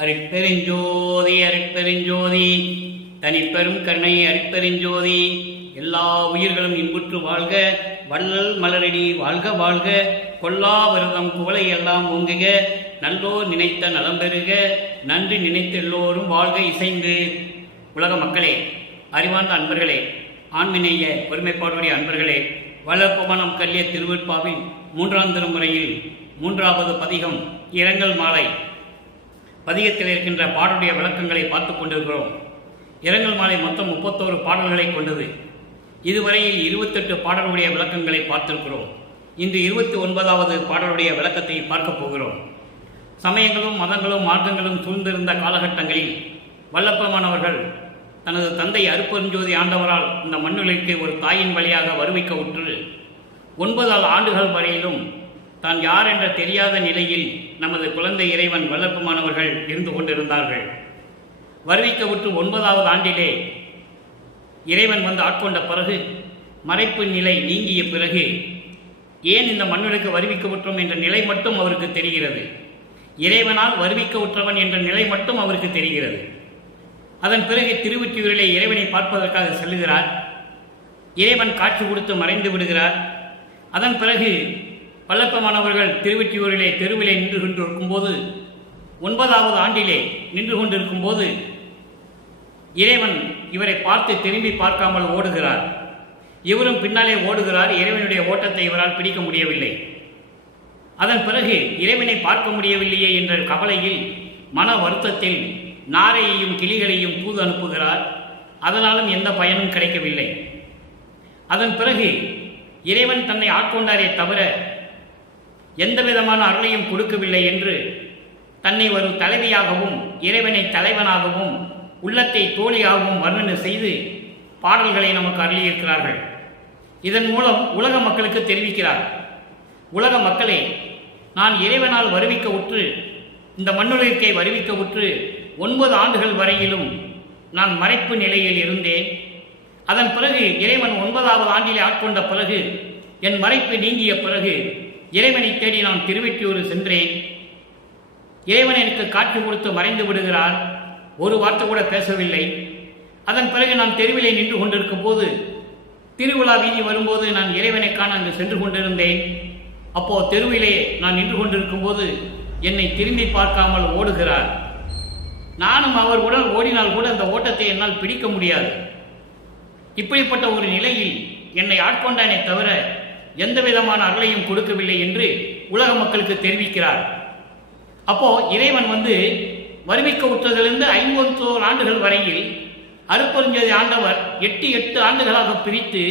அருட்பெருஞ்சோதி அருட்பெருஞ்சோதி தனிப்பெரும் கருணை அருட்பெருஞ்சோதி. எல்லா உயிர்களும் இன்புற்று வாழ்க, வள்ளல் மலரடி வாழ்க வாழ்க, கொல்லா விரதம் குவளை எல்லாம் ஓங்குக, நல்லோர் நினைத்த நலம் பெறுக, நன்றி நினைத்த எல்லோரும் வாழ்க இசைந்து. உலக மக்களே, அறிவார்ந்த அன்பர்களே, ஆண்மினேய ஒருமைப்பாடுடைய அன்பர்களே, வளர்ப்பமனம் கல்லிய திருவிற்பாவில் 3ஆம் திருமுறையில் 3வது பதிகம் இரங்கல் மாலை பதிகத்தில் இருக்கின்ற பாடலுடைய விளக்கங்களை பார்த்து கொண்டிருக்கிறோம். இரங்கல் மாலை மொத்தம் 31 பாடல்களை கொண்டது. இதுவரையில் 28 பாடலுடைய விளக்கங்களை பார்த்திருக்கிறோம். இன்று 29வது பாடலுடைய விளக்கத்தை பார்க்க போகிறோம். சமயங்களும் மதங்களும் மார்க்கங்களும் சூழ்ந்திருந்த காலகட்டங்களில் வல்லப்பமானவர்கள் தனது தந்தை அருட்பெருஞ்சோதி ஆண்டவரால் இந்த மண்ணுலகிற்கு ஒரு தாயின் வழியாக வருவிக்க உற்று 9 ஆண்டுகள் வரையிலும் தான் யார் என்ற தெரியாத நிலையில் நமது குழந்தை இறைவன் வல்லப்பமானவர்கள் இருந்து கொண்டிருந்தார்கள். வருவிக்க உற்று 9வது ஆண்டிலே இறைவன் வந்து ஆட்கொண்ட பிறகு, மறைப்பு நிலை நீங்கிய பிறகு, ஏன் இந்த மண்ணுலகு வருவிக்க உற்றோம் என்ற நிலை மட்டும் அவருக்கு தெரிகிறது. இறைவனால் வருவிக்க உற்றவன் என்ற நிலை மட்டும் அவருக்கு தெரிகிறது. அதன் பிறகு திருவொற்றியூரிலே இறைவனை பார்ப்பதற்காக செல்லுகிறார். இறைவன் காட்சி கொடுத்து மறைந்து விடுகிறார். அதன் பிறகு வல்லப்பமானவர்கள் திருவொற்றியூரிலே தெருவிலே நின்று கொண்டிருக்கும் போது, 9வது ஆண்டிலே நின்று கொண்டிருக்கும் போது இறைவன் இவரை பார்த்து திரும்பி பார்க்காமல் ஓடுகிறார். இவரும் பின்னாலே ஓடுகிறார். இறைவனுடைய ஓட்டத்தை இவரால் பிடிக்க முடியவில்லை. அதன் பிறகு இறைவனை பார்க்க முடியவில்லையே என்ற கவலையில், மன வருத்தத்தில் நாரையையும் கிளிகளையும் தூது அனுப்புகிறார். அதனாலும் எந்த பயனும் கிடைக்கவில்லை. அதன் பிறகு இறைவன் தன்னை ஆட்கொண்டாரே தவிர எந்த விதமான அருளையும் கொடுக்கவில்லை என்று தன்னை ஒரு தலைவியாகவும் இறைவனை தலைவனாகவும் உள்ளத்தை தோழியாகவும் வர்ணனை செய்து பாடல்களை நமக்கு அருளியிருக்கிறார்கள். இதன் மூலம் உலக மக்களுக்கு தெரிவிக்கிறார். உலக மக்களே, நான் இறைவனால் வருவிக்க உற்று, இந்த மண்ணுலகை வருவிக்க உற்று 9 ஆண்டுகள் வரையிலும் நான் மறைப்பு நிலையில் இருந்தேன். அதன் பிறகு இறைவன் 9வது ஆண்டிலே ஆட்கொண்ட பிறகு, என் மறைப்பு நீங்கிய பிறகு இறைவனை தேடி நான் திருவொற்றியூர் சென்றேன். இறைவன் எனக்கு காட்சி கொடுத்து மறைந்து விடுகிறார். ஒரு வார்த்தை கூட பேசவில்லை. அதன் பிறகு நான் தெருவிலே நின்று கொண்டிருக்கும் போது, திருவிழா வீதி வரும்போது நான் இறைவனை காண அங்கு சென்று கொண்டிருந்தேன். அப்போ தெருவிலே நான் நின்று கொண்டிருக்கும் போது என்னை திரும்பி பார்க்காமல் ஓடுகிறார். நானும் அவர் உடன் ஓடினால் கூட அந்த ஓட்டத்தை என்னால் பிடிக்க முடியாது. இப்படிப்பட்ட ஒரு நிலையில் என்னை ஆட்கொண்டானே தவிர எந்த விதமான அருளையும் கொடுக்கவில்லை என்று உலக மக்களுக்கு தெரிவிக்கிறார். அப்போ இறைவன் வந்து வருவிக்க உற்றதிலிருந்து 51 ஆண்டுகள் வரையில் அருட்பெருஞ்சோதி ஆண்டவர் 8 ஆண்டுகளாக பிரித்து,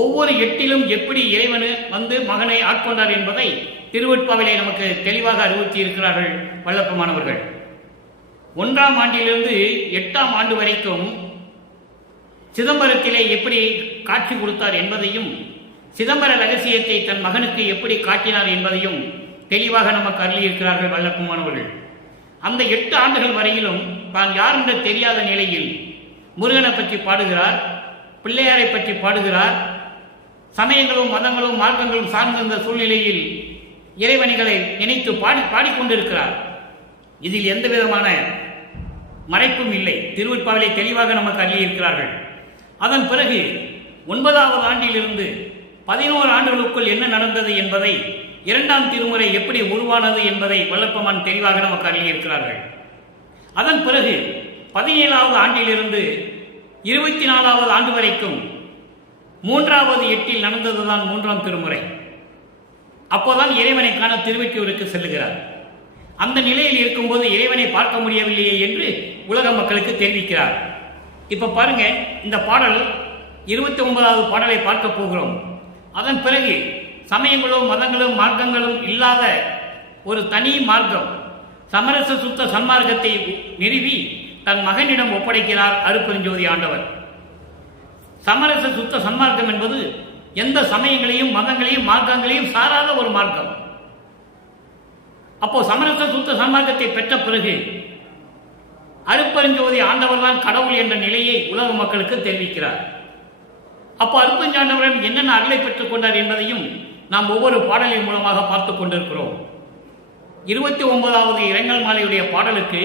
ஒவ்வொரு 8லும் எப்படி இறைவனு வந்து மகனை ஆட்கொண்டார் என்பதை திருவொற்பாவிலே நமக்கு தெளிவாக அறிவுறுத்தி இருக்கிறார்கள் வல்லப்பமானவர்கள். 1ஆம் ஆண்டிலிருந்து 8ஆம் ஆண்டு வரைக்கும் சிதம்பரத்திலே எப்படி காட்சி கொடுத்தார் என்பதையும், சிதம்பர ரகசியத்தை தன் மகனுக்கு எப்படி காட்டினார் என்பதையும் தெளிவாக நமக்கு அருளியிருக்கிறார்கள் வல்லப்பமானவர்கள். அந்த 8 ஆண்டுகள் வரையிலும் தான் யார் என்று தெரியாத நிலையில் முருகனை பற்றி பாடுகிறார், பிள்ளையாரை பற்றி பாடுகிறார். சமயங்களும் மதங்களும் மார்க்கங்களும் சார்ந்திருந்த சூழ்நிலையில் இறைவனிகளை நினைத்து பாடிக்கொண்டிருக்கிறார். இதில் எந்த விதமான மறைப்பும் இல்லை. திருவொற்பாவிலே தெளிவாக நமக்கு அருளியிருக்கிறார்கள். அதன் பிறகு 9வது ஆண்டிலிருந்து 11 ஆண்டுகளுக்குள் என்ன நடந்தது என்பதை, 2ஆம் திருமுறை எப்படி உருவானது என்பதை வல்லப்பமான் தெளிவாக நமக்கு அருளியிருக்கிறார்கள். அதன் பிறகு 17வது ஆண்டிலிருந்து 24வது ஆண்டு வரைக்கும் 3வது 8ல் நடந்ததுதான் 3ஆம் திருமுறை. அப்போதான் இறைவனை காண திருவொற்றியூருக்கு செல்லுகிறார். அந்த நிலையில் இருக்கும்போது இறைவனை பார்க்க முடியவில்லையே என்று உலக மக்களுக்கு தெரிவிக்கிறார். இப்ப பாருங்க, இந்த பாடல் 29வது பாடலை பார்க்க போகிறோம். அதன் பிறகு சமயங்களும் மதங்களும் மார்க்கங்களும் இல்லாத ஒரு தனி மார்க்கம், சமரச சுத்த சன்மார்க்கத்தை நிறுவி தன் மகனிடம் ஒப்படைக்கிறார் அருட்பெருஞ்சோதி ஆண்டவர். சமரச சுத்த சன்மார்க்கம் என்பது எந்த சமயங்களையும் மதங்களையும் மார்க்கங்களையும் சாராத ஒரு மார்க்கம். அப்போ சமரச சுத்த சன்மார்க்கத்தை பெற்ற பிறகு அருட்பெருஞ்சோதி ஆண்டவர் தான் கடவுள் என்ற நிலையை உலக மக்களுக்கு தெரிவிக்கிறார். அப்போ அருட்பெருஞ்சோதி ஆண்டவரிடம் என்னென்ன அருளை பெற்றுக் கொண்டார் என்பதையும் நாம் ஒவ்வொரு பாடலின் மூலமாக பார்த்து கொண்டிருக்கிறோம். 29வது இரங்கல் மாலையுடைய பாடலுக்கு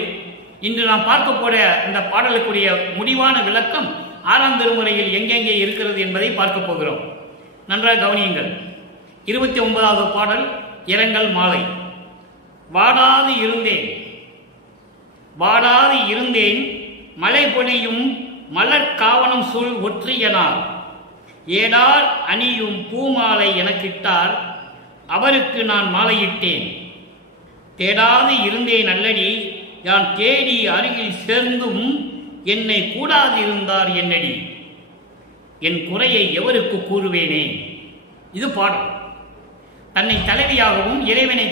இன்று நாம் பார்க்க போற இந்த பாடலுக்குரிய முடிவான விளக்கம் 6ஆம் திருமுறையில் எங்கெங்கே இருக்கிறது என்பதை பார்க்க போகிறோம். நன்றாக கவனியுங்கள். 29வது பாடல் இரங்கல் மாலை. வாடாது இருந்தேன் வாடாது இருந்தேன் மழை பொழியும் மலர் காவனம் சூழ் ஒற்றியனார் ஏடார் அணியும் பூமாலை எனக்கிட்டார் அவருக்கு நான் மாலையிட்டேன். தேடாது இருந்தேன் அல்லடி யான் தேடி அருகில் சேர்ந்தும் என்னை கூடாது இருந்தார் என்னடி என் குறையை எவருக்கு கூறுவேனே. இது பாடல். தன்னை தலைவியாகவும் இறைவனை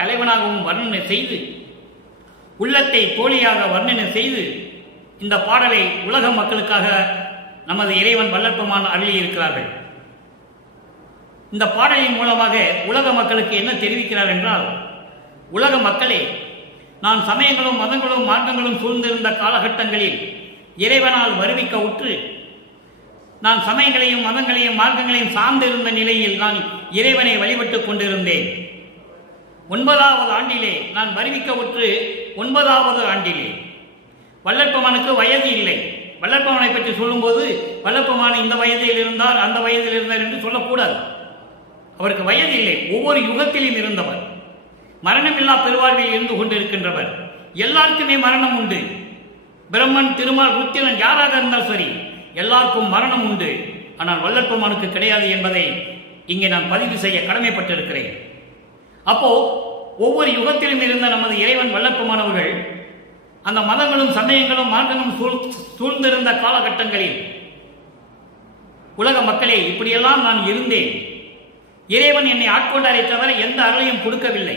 தலைவனாகவும் வர்ணனை செய்து உள்ளத்தை தோழியாக வர்ணனை செய்து இந்த பாடலை உலக மக்களுக்காக நமது இறைவன் வல்லற்பெருமான் அருளி இருக்கிறார்கள். இந்த பாடலின் மூலமாக உலக மக்களுக்கு என்ன தெரிவிக்கிறார் என்றால், உலக மக்களே, நான் சமயங்களும் மதங்களும் மார்க்கங்களும் சூழ்ந்திருந்த காலகட்டங்களில் இறைவனால் வருவிக்க உற்று நான் சமயங்களையும் மதங்களையும் மார்க்கங்களையும் சார்ந்திருந்த நிலையில் நான் இறைவனை வழிபட்டுக் கொண்டிருந்தேன். 9வது ஆண்டிலே நான் வருவிக்க உற்று 9வது ஆண்டிலே வல்லற்பெருமானுக்கு வயது இல்லை. வல்லற்பெருமானை பற்றி சொல்லும்போது வல்லற்பெருமான் இந்த வயதில் இருந்தார் அந்த வயதில் இருந்தார் என்று சொல்லக்கூடாது. அவருக்கு வயது இல்லை. ஒவ்வொரு யுகத்திலும் இருந்தவர், மரணமில்லா பெருவாழ்வில் இருந்து கொண்டிருக்கின்றவர். எல்லாருக்குமே மரணம் உண்டு. பிரம்மன், திருமால், ருத்திரன் யாராக இருந்தால் சரி, எல்லாருக்கும் மரணம் உண்டு. ஆனால் வல்லற்பெருமானுக்கு கிடையாது என்பதை இங்கே நான் பதிவு செய்ய கடமைப்பட்டிருக்கிறேன். அப்போ ஒவ்வொரு யுகத்திலும் இருந்த நமது இறைவன் வல்லற்பெருமானவர்கள் அந்த மதங்களும் சமயங்களும் மார்க்கங்களும் சூழ்ந்திருந்த காலகட்டங்களில் உலக மக்களே, இப்படியெல்லாம் நான் இருந்தேன். இறைவன் என்னை ஆட்கொண்டாரை தவிர எந்த அருளையும் கொடுக்கவில்லை.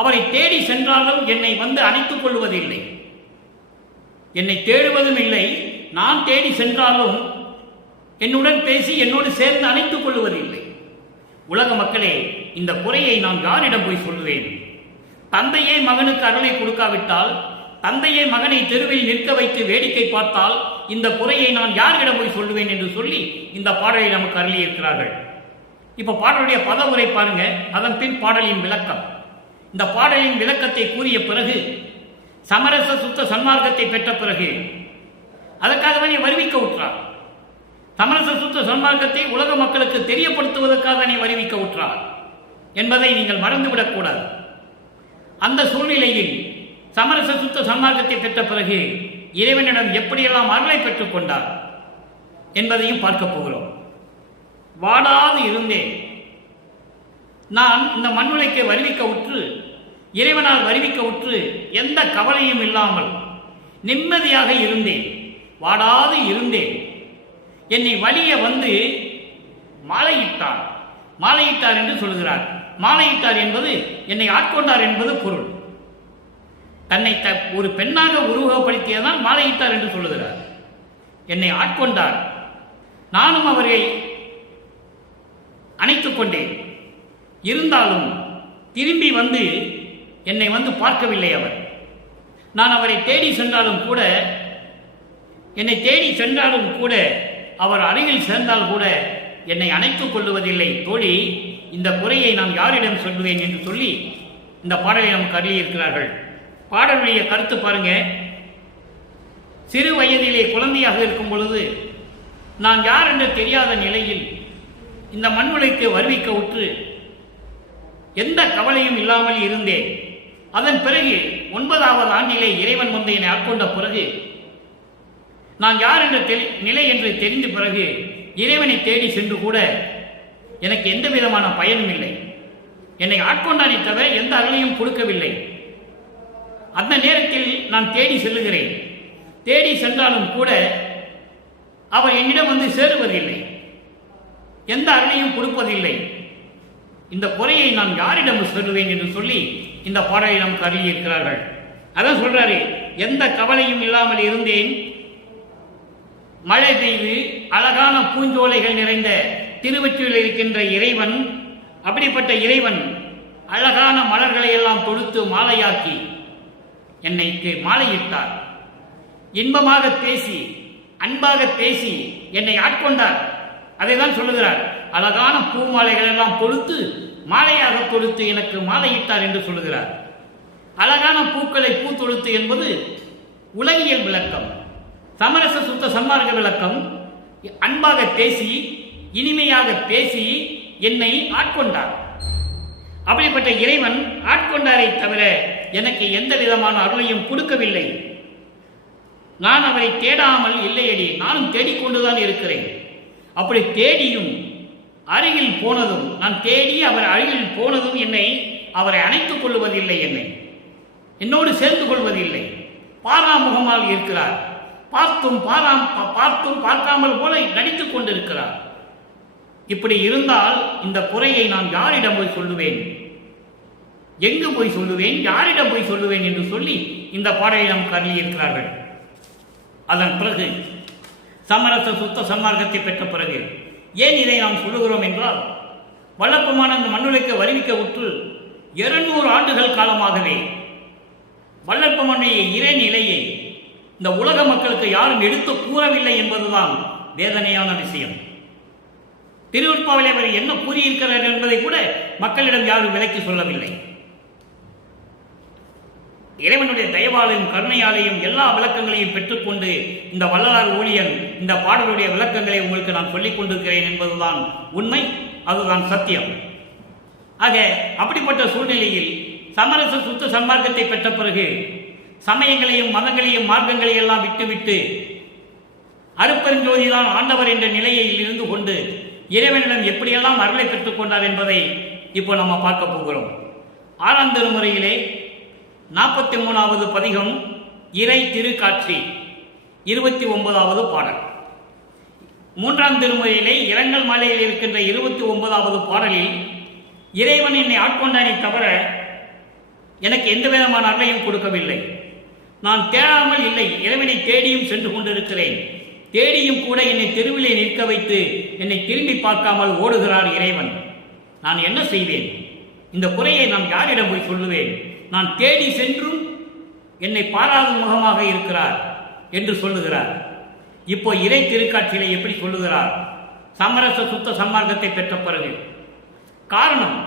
அவரை தேடி சென்றாலும் என்னை வந்து அணைத்துக் கொள்வதில்லை. என்னை தேடுவதும் இல்லை. நான் தேடி சென்றாலும் என்னுடன் பேசி என்னோடு சேர்ந்து அணைத்துக் கொள்வதில்லை. உலக மக்களே, இந்த குறையை நான் யாரிடம் போய் சொல்லுவேன்? தந்தையே மகனுக்கு அருளை கொடுக்காவிட்டால், தந்தையே மகனை தெருவில் நிற்க வைத்து வேடிக்கை பார்த்தால் இந்த குறையை நான் யாரிடம் போய் சொல்லுவேன் என்று சொல்லி இந்த பாடலை நமக்கு அருளி இருக்கிறார்கள். இப்ப பாடலுடைய பதவுரை பாருங்க, அதன் பின் பாடலின் விளக்கம். இந்த பாடலின் விளக்கத்தை கூறிய பிறகு, சமரச சுத்த சன்மார்க்கத்தை பெற்ற பிறகு அதற்காகவே வருவிக்க உற்றார். சமரச சுத்த சன்மார்க்கத்தை உலக மக்களுக்கு தெரியப்படுத்துவதற்காக நீ வருவிக்க உற்றார் என்பதை நீங்கள் மறந்துவிடக் கூடாது. அந்த சூழ்நிலையில் சமரச சுத்த சன்மார்க்கத்தை பெற்ற பிறகு இறைவனிடம் எப்படியெல்லாம் அருளை பெற்றுக் கொண்டார் என்பதையும் பார்க்க போகிறோம். வாடாது இருந்தேன். நான் இந்த மண்ணுலைக்கு வருவிக்க உற்று, இறைவனால் வருவிக்க உற்று எந்த கவலையும் இல்லாமல் நிம்மதியாக இருந்தேன். வாடாது இருந்தேன். என்னை வலிய வந்து மாலையிட்டார். மாலையிட்டார் என்று சொல்கிறார். மாலையிட்டார் என்பது என்னை ஆட்கொண்டார் என்பது பொருள். தன்னை ஒரு பெண்ணாக உருவகப்படுத்தியதால் மாலையிட்டார் என்று சொல்லுகிறார். என்னை ஆட்கொண்டார். நானும் அவரை அணைத்துக் கொண்டேன். இருந்தாலும் திரும்பி வந்து என்னை வந்து பார்க்கவில்லை அவர். நான் அவரை தேடி சென்றாலும் கூட, என்னை தேடி சென்றாலும் கூட, அவர் அருகில் சேர்ந்தால் கூட என்னை அணைத்துக் கொள்ளுவதில்லை. தோழி, இந்த குறையை நான் யாரிடம் சொல்லுவேன் என்று சொல்லி இந்த பாடலை நமக்கு அருளியிருக்கிறார்கள். பாடலுடைய கருத்து பாருங்க. சிறு வயதிலே குழந்தையாக இருக்கும் பொழுது நான் யார் என்று தெரியாத நிலையில் இந்த மண்ணுலைக்கு வருவிக்க உற்று எந்த கவலையும் இல்லாமல் இருந்தேன். அதன் பிறகு 9வது ஆண்டிலே இறைவன் வந்து என்னை ஆட்கொண்ட பிறகு, நான் யார் என்ற நிலை என்று தெரிந்த பிறகு இறைவனை தேடி சென்று கூட எனக்கு எந்த விதமான பயனும் இல்லை. என்னை ஆட்கொண்டானே தவிர எந்த அருளையும் கொடுக்கவில்லை. அந்த நேரத்தில் நான் தேடி செல்லுகிறேன். தேடி சென்றாலும் கூட அவர் என்னிடம் வந்து சேருவதில்லை. எந்த அருளையும் கொடுப்பதில்லை. இந்த குறையை நான் யாரிடம் சொல்லுவேன் என்று சொல்லி இந்த பாடலை நமக்கு அருளியிருக்கிறார்கள். அதான் சொல்றாரு, எந்த கவலையும் இல்லாமல் இருந்தேன். மழை பெய்து அழகான பூஞ்சோலைகள் நிறைந்த திருவொற்றியூரில் இருக்கின்ற இறைவன், அப்படிப்பட்ட இறைவன் அழகான மலர்களை எல்லாம் தொடுத்து மாலையாக்கி என்னைக்கு மாலையிட்டார். இன்பமாக பேசி அன்பாக பேசி என்னை ஆட்கொண்டார். அதைதான் சொல்லுகிறார். அழகான பூ மாலைகள் எல்லாம் தொடுத்து மாலையாக கொடுத்து எனக்கு மாலையிட்டார் என்று சொல்லுகிறார். அழகான பூக்களை பூத்தொழுத்து என்பது உலகியல் விளக்கம். சமரச சுத்த சன்மார்க்க விளக்கம் அன்பாக பேசி இனிமையாக பேசி என்னை ஆட்கொண்டார். அப்படிப்பட்ட இறைவன் ஆட்கொண்டாரை தவிர எனக்கு எந்த விதமான அருளையும் கொடுக்கவில்லை. நான் அவரை தேடாமல் இல்லையடி, நானும் தேடிக்கொண்டுதான் இருக்கிறேன். அப்படி தேடியும் அருகில் போனதும், நான் தேடி அவர் அருகில் போனதும் அவரை அணைத்துக் கொள்வதில்லை, என்னோடு சேர்ந்து கொள்வதில்லை. பாராமுகமாக இருக்கிறார். பார்த்தும் பார்க்காமல் போல நடித்துக் கொண்டிருக்கிறார். இப்படி இருந்தால் இந்த குறையை நான் யாரிடம் போய் சொல்லுவேன், எங்கு போய் சொல்லுவேன், யாரிடம் போய் சொல்லுவேன் என்று சொல்லி இந்த பாடலை நாம் கருதியிருக்கிறார்கள். அதன் பிறகு சமரச சுத்த சன்மார்க்கத்தை பெற்ற பிறகு ஏன் இதை நாம் சொல்லுகிறோம் என்றால், வல்லப்பமான இந்த மண்ணுலைக்கு வருவிக்க உற்று 200 ஆண்டுகள் காலமாகவே வல்லப்பமனுடைய இறைநிலையை இந்த உலக மக்களுக்கு யாரும் எடுத்து கூறவில்லை என்பதுதான் வேதனையான விஷயம். திருவருட்பாவிலே அவர் என்ன கூறியிருக்கிறார் என்பதை கூட மக்களிடம் யாரும் விலக்கி சொல்லவில்லை. இறைவனுடைய தயவாலையும் கருணையாலையும் எல்லா விளக்கங்களையும் பெற்றுக்கொண்டு இந்த வள்ளலார் ஊழியன் இந்த பாடலுடைய விளக்கங்களை உங்களுக்கு நான் சொல்லிக் கொண்டிருக்கிறேன் என்பதுதான் உண்மை, அதுதான் சத்தியம். ஆக அப்படிப்பட்ட சூழ்நிலையில் சமரச சுத்த சன்மார்க்கத்தை பெற்ற பிறகு சமயங்களையும் மதங்களையும் மார்க்கங்களையும் எல்லாம் விட்டுவிட்டு அருட்பெருஞ்சோதிதான் ஆண்டவர் என்ற நிலையில் இருந்து கொண்டு இறைவனிடம் எப்படியெல்லாம் அருளை பெற்றுக் கொண்டார் என்பதை இப்போ நம்ம பார்க்க போகிறோம். 6ஆம் திருமுறையிலே 43வது பதிகம் இறை திருக்காட்சி 29வது பாடல். 3ஆம் திருமுறையிலே இரங்கல் மாலையில் இருக்கின்ற 29வது பாடலில் இறைவன் என்னை ஆட்கொண்டானே தவிர எனக்கு எந்த விதமான அருளையும் கொடுக்கவில்லை. நான் தேடாமல் இல்லை, இறைவனை தேடியும் சென்று கொண்டிருக்கிறேன். தேடியும் கூட என்னை தெருவிலே நிற்க வைத்து என்னை திரும்பி பார்க்காமல் ஓடுகிறார் இறைவன். நான் என்ன செய்வேன்? இந்த குறையை நான் யாரிடம் போய் சொல்லுவேன்? நான் தேடி சென்றும் என்னை பாராத முகமாக இருக்கிறார் என்று சொல்லுகிறார். இப்போ இறை திருக்காட்சியிலே எப்படி சொல்லுகிறார்? சமரச சுத்த சன்மார்க்கத்தை பெற்ற பிறகு. காரணம்,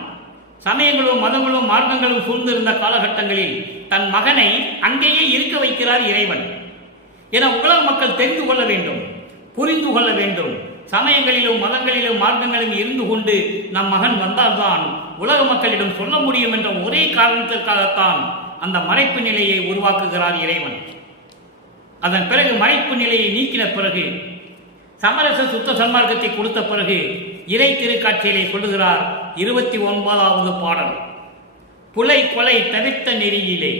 சமயங்களும் மதங்களும் மார்க்கங்களும் சூழ்ந்திருந்த காலகட்டங்களில் தன் மகனை அங்கேயே இருக்க வைக்கிறார் இறைவன். என உலக மக்கள் தெரிந்து கொள்ள வேண்டும், புரிந்து கொள்ள வேண்டும். சமயங்களிலும் மதங்களிலும் மார்க்கங்களிலும் இருந்து கொண்டு நம் மகன் வந்தால்தான் உலக மக்களிடம் சொல்ல முடியும் என்ற ஒரே காரணத்திற்காகத்தான் அந்த மறைப்பு நிலையை உருவாக்குகிறார் இறைவன். அதன் பிறகு மறைப்பு நிலையை நீக்கின பிறகு சமரச சுத்த சன்மார்க்கத்தை கொடுத்த பிறகு இறை திருக்காட்சியிலே சொல்லுகிறார் 29வது பாடல். புலை கொலை தவிர்த்த நெறியிலே.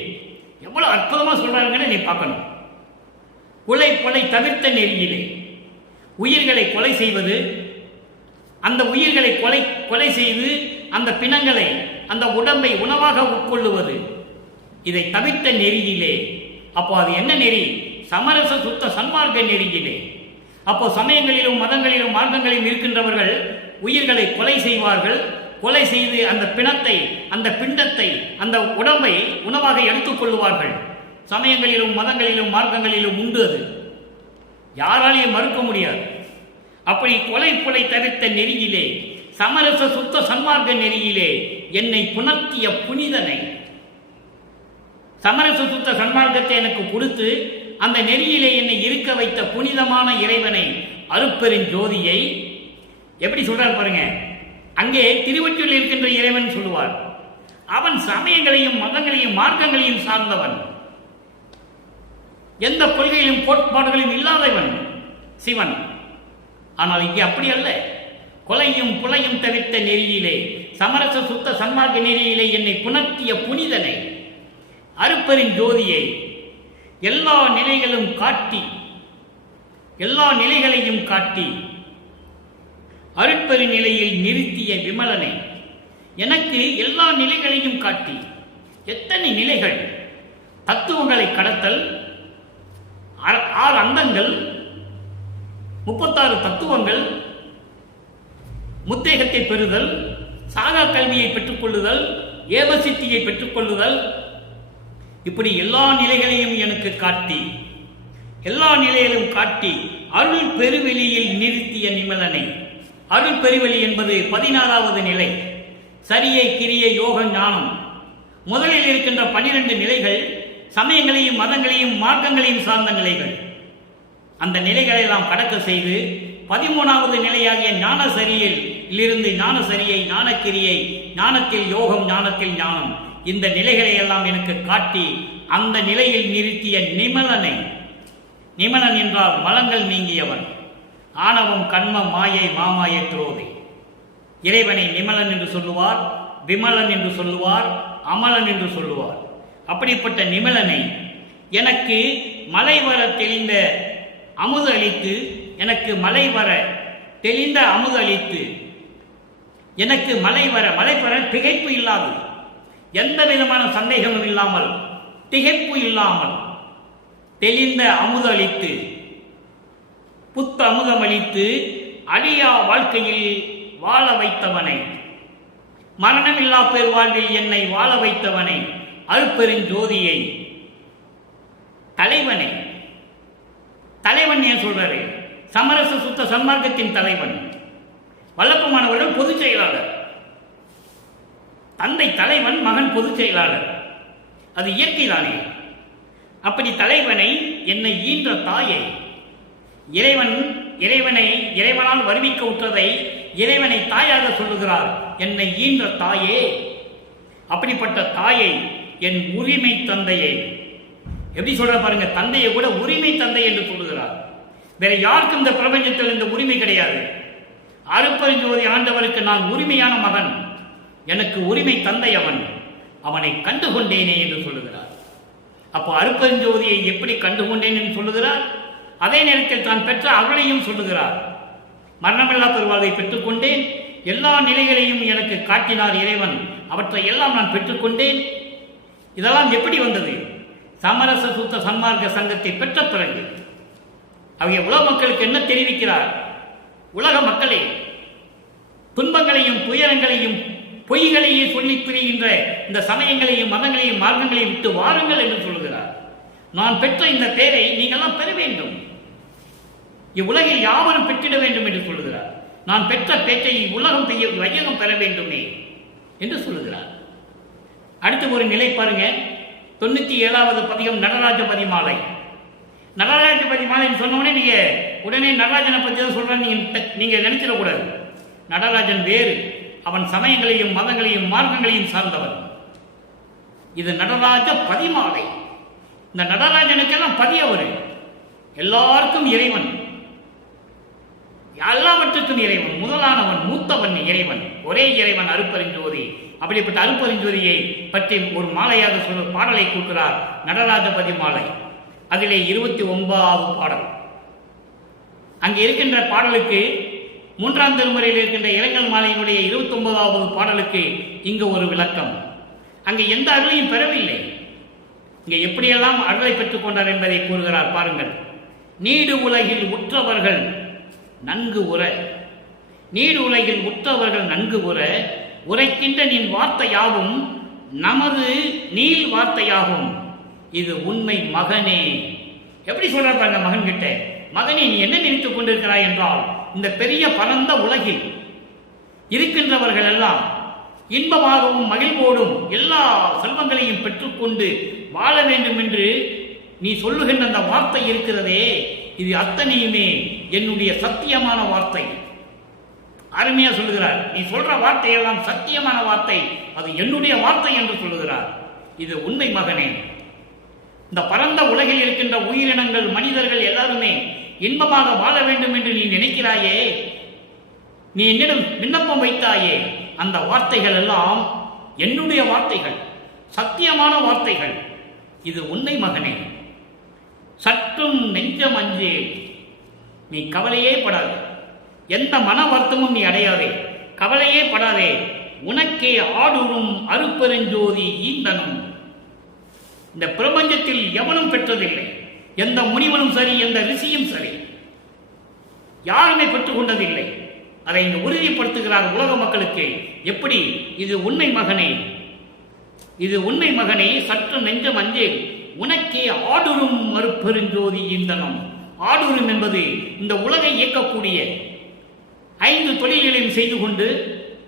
எவ்வளவு அற்புதமா சொல்றாங்கன்னு நீ பார்க்கணும். புலை கொலை தவிர்த்த நெறியிலே, உயிர்களை கொலை செய்வது, அந்த உயிர்களை கொலை செய்து அந்த பிணங்களை அந்த உடம்பை உணவாக உட்கொள்ளுவது, இதை தவிர்த்த நெறியிலே. அப்போ அது என்ன நெறி? சமரச சுத்த சன்மார்க்க நெறியிலே. அப்போ சமயங்களிலும் மதங்களிலும் மார்க்கங்களிலும் இருக்கின்றவர்கள் உயிர்களை கொலை செய்வார்கள். கொலை செய்து அந்த பிணத்தை, அந்த பிண்டத்தை, அந்த உடம்பை உணவாக எடுத்துக் கொள்ளுவார்கள். சமயங்களிலும் மதங்களிலும் மார்க்கங்களிலும் உண்டு. அது யாராலையும் மறுக்க முடியாது. அப்படி கொலை தவிர்த்த நெறியிலே, சமரச சுத்த சன்மார்க்க நெறியிலே என்னை புணர்த்திய புனிதனை, சமரச சுத்த சன்மார்க்கத்தை எனக்கு கொடுத்து அந்த நெறியிலே என்னை இருக்க வைத்த புனிதமான இறைவனை, அருட்பெருஞ்சோதியை எப்படி சொல்றார் பாருங்க. அங்கே திருவொற்றியூரில் இருக்கின்ற இறைவன் சொல்லுவார், அவன் சமயங்களையும் மதங்களையும் மார்க்கங்களையும் சார்ந்தவன், எந்த கொள்கையிலும் கோட்பாடுகளையும் இல்லாதவன் சிவன். ஆனால் இங்கே அப்படி அல்ல. கொலையும் புலையும் தவிர்த்த நெறியிலே, சமரச சுத்த சன்மார்க்க நெறியிலே என்னை புணர்த்திய புனிதனை, அருட்பெருஞ்சோதியை எல்லா நிலைகளும் காட்டி, எல்லா நிலைகளையும் காட்டி அருட்பெரு நிலையில் நிறுத்திய விமலனை, எனக்கு எல்லா நிலைகளையும் காட்டி. எத்தனை நிலைகள்! தத்துவங்களை கடத்தல், 6 அந்தங்கள், 36 தத்துவங்கள், முத்தேகத்தை பெறுதல், சாகா கல்வியை பெற்றுக்கொள்ளுதல், ஏவசித்தியை பெற்றுக்கொள்ளுதல், இப்படி எல்லா நிலைகளையும் எனக்கு காட்டி, எல்லா நிலையிலும் காட்டி அருள் பெருவெளியில் நிறுத்திய நிமலனை. அருள் பெருவெளி என்பது 16வது நிலை. சரியை கிரிய யோக ஞானம் முதலில் இருக்கின்ற 12 நிலைகள் சமயங்களையும் மதங்களையும் மார்க்கங்களையும் சார்ந்த நிலைகள். அந்த நிலைகளை எல்லாம் கடக்க செய்து 13வது நிலையாகிய ஞானசரியில் இருந்து ஞானசரியை, ஞானக்கிரியை, ஞானத்தில் யோகம், ஞானத்தில் ஞானம், இந்த நிலைகளை எல்லாம் எனக்கு காட்டி அந்த நிலையில் நிறுத்திய நிமலனை, நிமலன் என்றால் மலங்கள் நீங்கியவன், ஆணவம் கண்மம் மாயை மாமாயை துரோதை, இறைவனை நிமலன் என்று சொல்லுவார், விமலன் என்று சொல்லுவார், அமலன் என்று சொல்லுவார். அப்படிப்பட்ட நிமலனை எனக்கு மலை வர தெளிந்த அமுது அளித்து, எனக்கு மலை வர தெளிந்த அமுது அளித்து, எனக்கு மலை வர திகைப்பு இல்லாது, எந்த விதமான சந்தேகமும் இல்லாமல், திகைப்பு இல்லாமல் தெளிந்த அமுது அளித்து, புத்த அமுதம் அளித்து அழியா வாழ்க்கையில் வாழ வைத்தவனை, மரணமில்லா பேர் வாழ்வில் என்னை வாழ வைத்தவனை, அருட்பெருஞ்சோதியை, தலைவனை, தலைவன் ஏன் சொல்றாரு? சமரச சுத்த சன்மார்க்கத்தின் தலைவன். வல்லப்பமானவர்கள் பொதுச் செயலாளர், தந்தை தலைவன், மகன் பொதுச் செயலாளர், அது இயற்கைதானே. அப்படி தலைவனை, என்னை ஈன்ற தாயை, இறைவனால் வருவிக்க உற்றதை இறைவனை தாயாக சொல்லுகிறார். என்னை ஈன்ற தாயே, அப்படிப்பட்ட தாயை, என் உரிமை தந்தையை, எப்படி சொல்ற பாருங்க, தந்தையை கூட உரிமை தந்தை என்று சொல்லுகிறார். வேற யாருக்கும் இந்த பிரபஞ்சத்தில் இந்த உரிமை கிடையாது. அருட்பெருஞ்சோதி ஆண்டவருக்கு நான் உரிமையான மகன், எனக்கு உரிமை தந்தை அவன், அவனை கண்டுகொண்டேனே என்று சொல்லுகிறார். அப்போ அருட்பெருஞ்சோதியை எப்படி கண்டுகொண்டேன் என்று சொல்லுகிறார். அதே நேரத்தில் தான் பெற்ற அவளையும் சொல்லுகிறார். மரணமில்லா பெருவாழ்வை பெற்றுக்கொண்டேன், எல்லா நிலைகளையும் எனக்கு காட்டினார் இறைவன், அவற்றை எல்லாம் நான் பெற்றுக்கொண்டேன். இதெல்லாம் எப்படி வந்தது? சமரச சுத்த சன்மார்க்க சங்கத்தை பெற்ற பிறகு. அவங்க உலக மக்களுக்கு என்ன தெரிவிக்கிறார்? உலக மக்களே, துன்பங்களையும் துயரங்களையும் பொய்களையே சொல்லி பிரிகின்ற இந்த சமயங்களையும் மதங்களையும் மார்க்கங்களையும் விட்டு வாருங்கள் என்று சொல்கிறார். நான் பெற்ற இந்த பேரை நீங்கள்லாம் பெற வேண்டும், இவ்வுலகில் யாவரும் பெற்றிட வேண்டும் என்று சொல்லுகிறார். நான் பெற்ற பேச்சை உலகம் வையகம் பெற வேண்டுமே என்று சொல்லுகிறார். அடுத்து ஒரு நிலை பாருங்க, 97வது பதிகம் நடராஜ பதிமாலை. நடராஜ பதிமாலைன்னு சொன்னோடனே நீங்க உடனே நடராஜனை பற்றி தான் சொல்றேன் நீங்க நினைச்சிடக்கூடாது. நடராஜன் வேறு, அவன் சமயங்களையும் மதங்களையும் மார்க்கங்களையும் சார்ந்தவன். இது நடராஜ பதிமாலை. இந்த நடராஜனுக்கெல்லாம் பதியவர், எல்லாருக்கும் இறைவன், எல்லாவற்றுக்கும் இறைவன், முதலானவன், மூத்தவன் இறைவன், ஒரே இறைவன் அருட்பெருஞ்சோதி. அப்படிப்பட்ட அருட்பெருஞ்சோதியை பற்றி ஒரு மாலையாக சொல்ல பாடலை கொடுக்கிறார் நடராஜ பதிமாலை. அதிலே 29வது பாடல். அங்கே இருக்கின்ற பாடலுக்கு 3ஆம் திருமுறையில் இருக்கின்ற இரங்கல் மாலையினுடைய 29வது பாடலுக்கு இங்கு ஒரு விளக்கம். அங்கே எந்த அருளையும் பெறவில்லை, இங்கே எப்படியெல்லாம் அருளை பெற்றுக் கொண்டார் என்பதை கூறுகிறார் பாருங்கள். நீடு உலகில் உற்றவர்கள் நன்கு உற, நீடு உலகில் உற்றவர்கள் நன்கு உற, உரைக்கின்ற நின் வார்த்தையாகும் நமது நீள் வார்த்தையாகும், இது உண்மை மகனே. எப்படி சொல்ற பாருங்க மகன் கிட்ட, மகனே நீ என்ன நினைத்துக் கொண்டிருக்கிறாய் என்றால், இந்த பெரிய பரந்த உலகில் இருக்கின்றவர்கள் எல்லாம் இன்பமாகவும் மகிழ்வோடும் எல்லா செல்வங்களையும் பெற்றுக்கொண்டு வாழ வேண்டும் என்று நீ சொல்லுகின்ற அந்த வார்த்தை இருக்கிறதே, இது அத்தனையுமே என்னுடைய சத்தியமான வார்த்தை. அருமையா சொல்லுகிறார், நீ சொல்ற வார்த்தையெல்லாம் சத்தியமான வார்த்தை, அது என்னுடைய வார்த்தை என்று சொல்லுகிறார். இது உண்மை மகனே. இந்த பரந்த உலகில் இருக்கின்ற உயிரினங்கள், மனிதர்கள் எல்லாருமே இன்பமாக வாழ வேண்டும் என்று நீ நினைக்கிறாயே, நீ என்னிடம் விண்ணப்பம் வைத்தாயே, அந்த வார்த்தைகள் எல்லாம் என்னுடைய வார்த்தைகள், சத்தியமான வார்த்தைகள். இது உண்மை மகனே. சற்றும் நெஞ்சம் அஞ்சே, நீ கவலையே படாதே, எந்த மன வருத்தமும் நீ அடையாதே, கவலையே படாதே. உனக்கே ஆடுறும் அருட்பெருஞ்சோதி ஈந்தனும். இந்த பிரபஞ்சத்தில் எவனும் பெற்றதில்லை, எந்த முனிவனும் சரி, எந்த ரிஷியும் சரி, யாருமே பெற்றுக் கொண்டதில்லை. அதை இங்கு உறுதிப்படுத்துகிறார் உலக மக்களுக்கு. எப்படி? இது உண்மை மகனே, இது உண்மை மகனே. சற்று நெஞ்சம் அஞ்சேல், உனக்கே ஆடுறும் அருட்பெருஞ்சோதி ஈந்தனம். ஆடுறும் என்பது இந்த உலகை இயக்கக்கூடிய 5 தொழில்களையும் செய்து கொண்டு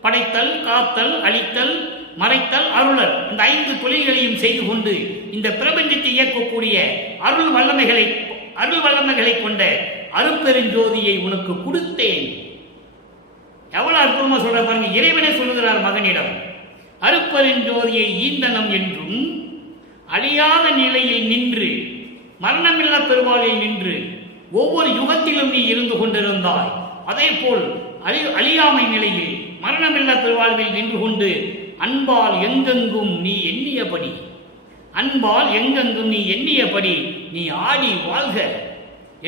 படைத்தல், காத்தல், அழித்தல், மறைத்தல், அருளல், இந்த 5 தொழில்களையும் செய்து கொண்டு இந்த பிரபஞ்சத்தை இயக்கக்கூடிய அருள் வல்லமைகளை கொண்ட அருட்பெருஞ்சோதியை உனக்கு கொடுத்தேன். எவ்வளவு அற்புதமா சொல்ற பாருங்க. இறைவனே சொல்லுகிறார் மகனிடம், அருட்பெருஞ்சோதியை ஈந்தனம் என்றும் அழியாத நிலையில் நின்று மரணமில்லா பெருவாழில் நின்று ஒவ்வொரு யுகத்திலும் நீ இருந்து கொண்டிருந்தாய். அதே போல் அழியாமை நிலையில் மரணமில்லா பெருவாழ்வில் நின்று கொண்டு அன்பால் எங்கெங்கும் நீ எண்ணியபடி நீ ஆடி வாழ்க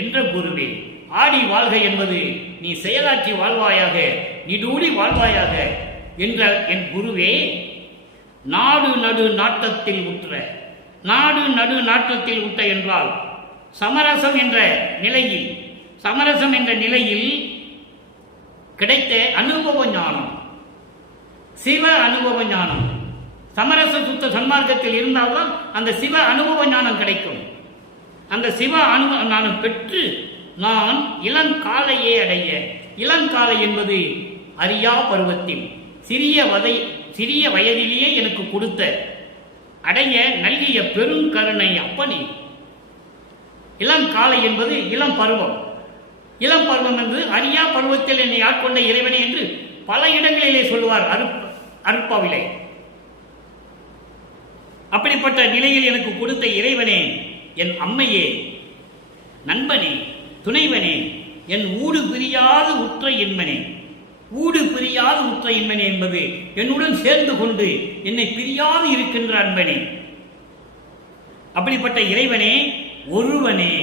என்ற குருவே. ஆடி வாழ்க என்பது நீ செயலாற்றி வாழ்வாயாக, நீடூடி வாழ்வாயாக என்ற என் குருவே. நாடு நடு நாட்டத்தில் உற்ற என்றால் சமரசம் என்ற நிலையில் கிடைத்த அனுபவ ஞானம், சிவ அனுபவ ஞானம். சமரச சுத்த சன்மார்க்கத்தில் இருந்தால்தான் அந்த சிவ அனுபவ ஞானம் கிடைக்கும். அந்த சிவ அனுபவ ஞானம் பெற்று நான் இளங்காலையே அடைய, இளங்காலை என்பது அறியா பருவத்தில் சிறிய வயதிலேயே எனக்கு கொடுத்த அடைய நல்கிய பெருங்கருணை அப்பனே. இளங்காலை என்பது இளம் பருவம் என்று அறியா பருவத்தில் என்னை ஆட்கொண்ட இறைவனே என்று பல இடங்களிலே சொல்லுவார் அருட்பாவிலே. அப்படிப்பட்ட நிலையில் எனக்கு கொடுத்த இறைவனே, என் அம்மையே, நண்பனே, துணைவனே, என் ஊடு பிரியாது உற்ற இன்மனே. ஊடு பிரியாது உற்ற இன்மனே என்பது என்னுடன் சேர்ந்து கொண்டு என்னை பிரியாது இருக்கின்ற அன்பனே. அப்படிப்பட்ட இறைவனே, ஒருவனே,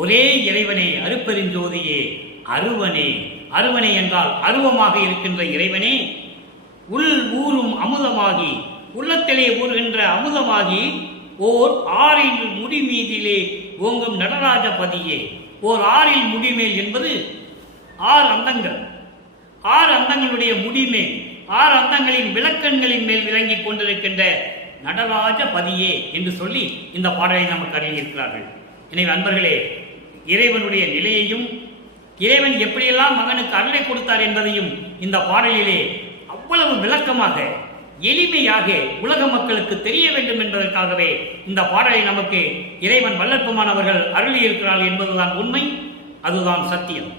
ஒரே இறைவனே, அருட்பெருஞ்சோதியே, அருவனே என்றால் அருவமாக இருக்கின்ற இறைவனே, உள் ஊரும் அமுதமாகி, உள்ளத்திலே ஊறுகின்ற அமுதமாகி, ஓர் ஆறில் முடிமீதிலே ஓங்கும் நடராஜ பதியே. ஓர் ஆறில் முடிமேல் என்பது 6 அந்தங்கள், 6 அந்தங்களுடைய முடிமேல், 6 அந்தங்களின் விளக்கண்களின் மேல் விளங்கிக் கொண்டிருக்கின்ற நடராஜ பதியே என்று சொல்லி இந்த பாடலை நமக்கு அறிவிக்கிறார்கள். எனவே அன்பர்களே, இறைவனுடைய நிலையையும் இறைவன் எப்படியெல்லாம் மகனுக்கு அருளை கொடுத்தார் என்பதையும் இந்த பாடலிலே அவ்வளவு விளக்கமாக எளிமையாக உலக மக்களுக்கு தெரிய வேண்டும் என்பதற்காகவே இந்த பாடலை நமக்கு இறைவன் வல்லற்பமானவர்கள் அருளியிருக்கிறார் என்பதுதான் உண்மை, அதுதான் சத்தியம்.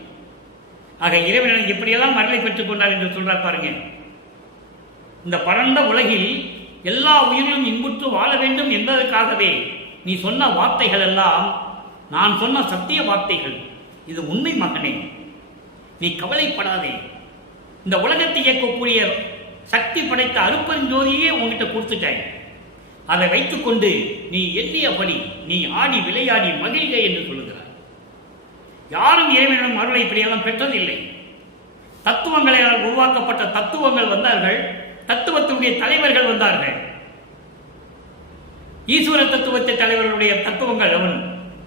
ஆக இறைவன் எப்படியெல்லாம் அருளை பெற்றுக் கொண்டார் என்று சொல்றார் பாருங்க. இந்த பரந்த உலகில் எல்லா உயிரிலும் இன்புற்று வாழ வேண்டும் என்பதற்காகவே நீ சொன்ன வார்த்தைகள் எல்லாம் நான் சொன்ன சத்திய வார்த்தைகள். இது உண்மை மகனே, நீ கவலைப்படாதே. இந்த உலகத்தை இயக்கக்கூடிய சக்தி படைத்த அருட்பெருஞ்சோதியே உங்ககிட்ட கொடுத்துட்டாய். அதை வைத்துக்கொண்டு நீ எண்ணியபடி நீ ஆடி விளையாடி மகிழ்க என்று சொல்லுகிறார். யாரும் இறைவனிடம் அருளை இப்படியெல்லாம் பெற்றதில்லை. தத்துவங்களால் உருவாக்கப்பட்ட தத்துவங்கள் வந்தார்கள், தத்துவத்தினுடைய தலைவர்கள் வந்தார்கள். ஈஸ்வர தத்துவத்தை தலைவர்களுடைய தத்துவங்கள் அவன்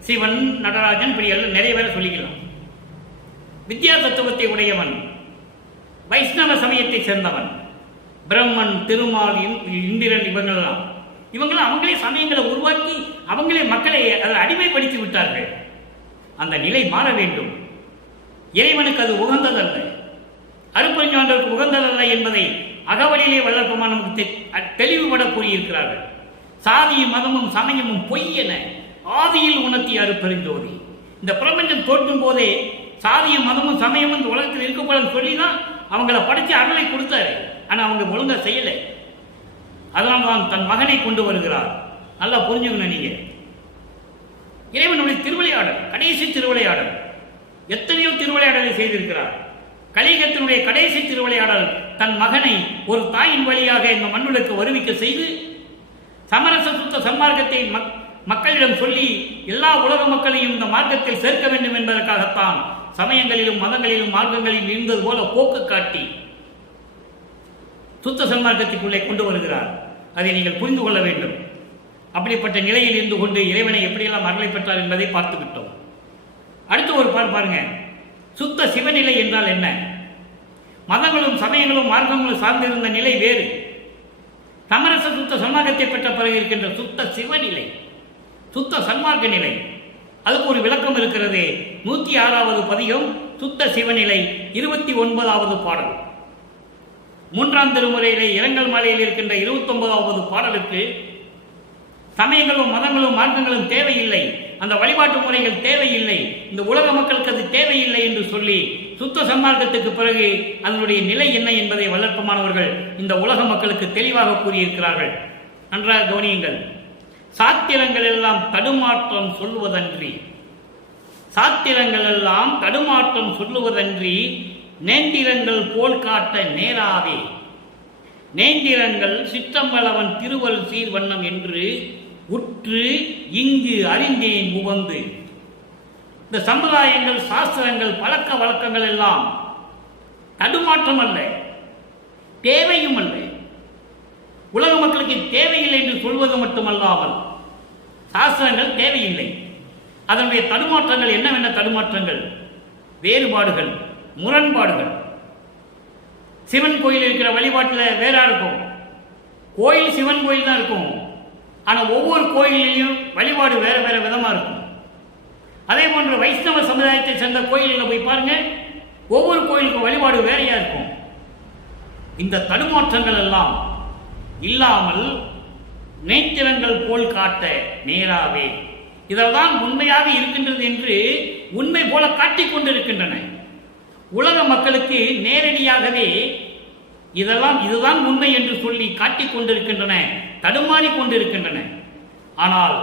சிவன், நடராஜன், இப்படி எல்லாம் நிறைய பேரை சொல்லிக்கலாம். வித்யா தத்துவத்தை உடையவன் வைஷ்ணவ சமயத்தை சேர்ந்தவன் பிரம்மன், திருமால், இந்திரன், இவங்களாம் அவங்களே சமயங்களை உருவாக்கி அவங்களே மக்களை அதில் அடிமைப்படுத்தி விட்டார்கள். அந்த நிலை மாற வேண்டும். இறைவனுக்கு அது உகந்ததல்ல, அருட்பெருஞ்சோதிக்கு உகந்ததல்ல என்பதை அகவலிலே வல்லற்பமான நமக்கு தெளிவுபட கூறியிருக்கிறார்கள். சாதியும் மதமும் சமயமும் பொய் என ஆதியில் உணர்த்திய அருட்பெருஞ்சோதி. இந்த பிரபஞ்சம் தோற்றும் போதே சாதியும் மதமும் சமயமும் இந்த உலகத்தில் இருக்கப்படும் சொல்லிதான் அவங்கள படிச்சு அருளை கொடுத்தாரு. ஆனா அவங்க ஒழுங்கா செய்யலை. அதனால் தான் தன் மகனை கொண்டு வருகிறார். நல்லா புரிஞ்சுக்கணும் நீங்க. இறைவனுடைய திருவிளையாடல், கடைசி திருவிளையாடல், எத்தனையோ திருவிளையாடலை செய்திருக்கிறார். கலியுகத்தினுடைய கடைசி திருவிளையாடல் தன் மகனை ஒரு தாயின் வழியாக இந்த மண்ணுக்கு வருவிக்க செய்து சமரச சுத்த சன்மார்க்கத்தை மக்களிடம் சொல்லி எல்லா உலக மக்களையும் இந்த மார்க்கத்தில் சேர்க்க வேண்டும் என்பதற்காகத்தான் சமயங்களிலும் மதங்களிலும் மார்க்கங்களிலும் இருந்தது போல போக்கு காட்டி சுத்த சன்மார்க்கத்திற்குள்ளே கொண்டு வருகிறார். அதை நீங்கள் புரிந்து கொள்ள வேண்டும். அப்படிப்பட்ட நிலையில் இருந்து கொண்டு இறைவனை எப்படியெல்லாம் அருளை பெற்றார் என்பதை பார்த்து விட்டோம். அடுத்து ஒரு பாருங்க, சுத்த சிவநிலை என்றால் என்ன? மதங்களும் சமயங்களும் மார்க்கங்களும் சார்ந்திருந்த நிலை வேறு. சமரச சுத்த சன்மார்க்கத்தை பெற்ற பிறகு இருக்கின்ற சுத்த சிவநிலை, சுத்த சன்மார்க்க நிலை, அதுக்கு ஒரு விளக்கம் இருக்கிறது. 106வது பதிகம் சுத்த சிவநிலை 29வது பாடல். மூன்றாம் திருமுறையிலே இரங்கல் மாலையில் இருக்கின்ற 29வது பாடலுக்கு சமயங்களும் மதங்களும் மார்க்கங்களும் தேவையில்லை, அந்த வழிபாட்டு முறைகள் தேவையில்லை, இந்த உலக மக்களுக்கு அது தேவையில்லை என்று சொல்லி சுத்த சன்மார்க்கத்துக்கு பிறகு அதனுடைய நிலை என்ன என்பதை வல்லற்பமானவர்கள் இந்த உலக மக்களுக்கு தெளிவாக கூறியிருக்கிறார்கள். நன்றாக கவனியுங்கள். சாத்திரங்கள் எல்லாம் தடுமாற்றம் சொல்லுவதன்றி, சாத்திரங்கள் எல்லாம் தடுமாற்றம் சொல்லுவதன்றி நேந்திரங்கள் போல் காட்ட நேராவே, நேந்திரங்கள் சிற்றம்பலவன் திருவள் சீர்வண்ணம் என்று உற்று இங்கு அறிந்தேன் உவந்து. இந்த சம்பிரதாயங்கள், சாஸ்திரங்கள், பழக்க வழக்கங்கள் எல்லாம் தடுமாற்றம் அல்ல, தேவையும் அல்ல. உலக மக்களுக்கு தேவையில்லை என்று சொல்வது மட்டுமல்லாமல் சாஸ்திரங்கள் தேவையில்லை. அதனுடைய தடுமாற்றங்கள் என்னவென்ன தடுமாற்றங்கள்? வேறுபாடுகள், முரண்பாடுகள். சிவன் கோயில் இருக்கிற வழிபாட்டில் வேறா இருக்கும், கோயில் சிவன் கோயில் தான் இருக்கும், ஆனால் ஒவ்வொரு கோயிலையும் வழிபாடு வேற வேற விதமாக இருக்கும். அதே போன்று வைஷ்ணவ சமுதாயத்தை சேர்ந்த கோயிலில் போய் பாருங்க, ஒவ்வொரு கோயிலுக்கும் வழிபாடு வேறையா இருக்கும். இந்த தடுமாற்றங்கள் எல்லாம் இல்லாமல் நேத்திரங்கள் போல் காட்ட நேராவே, இதெல்லாம் உண்மையாக இருக்கின்றது என்று உண்மை போல காட்டிக் கொண்டிருக்கின்றன. உலக மக்களுக்கு நேரடியாகவே இதெல்லாம் இதுதான் உண்மை என்று சொல்லி காட்டிக் கொண்டிருக்கின்றன, தடுமாறி கொண்டிருக்கின்றன. ஆனால்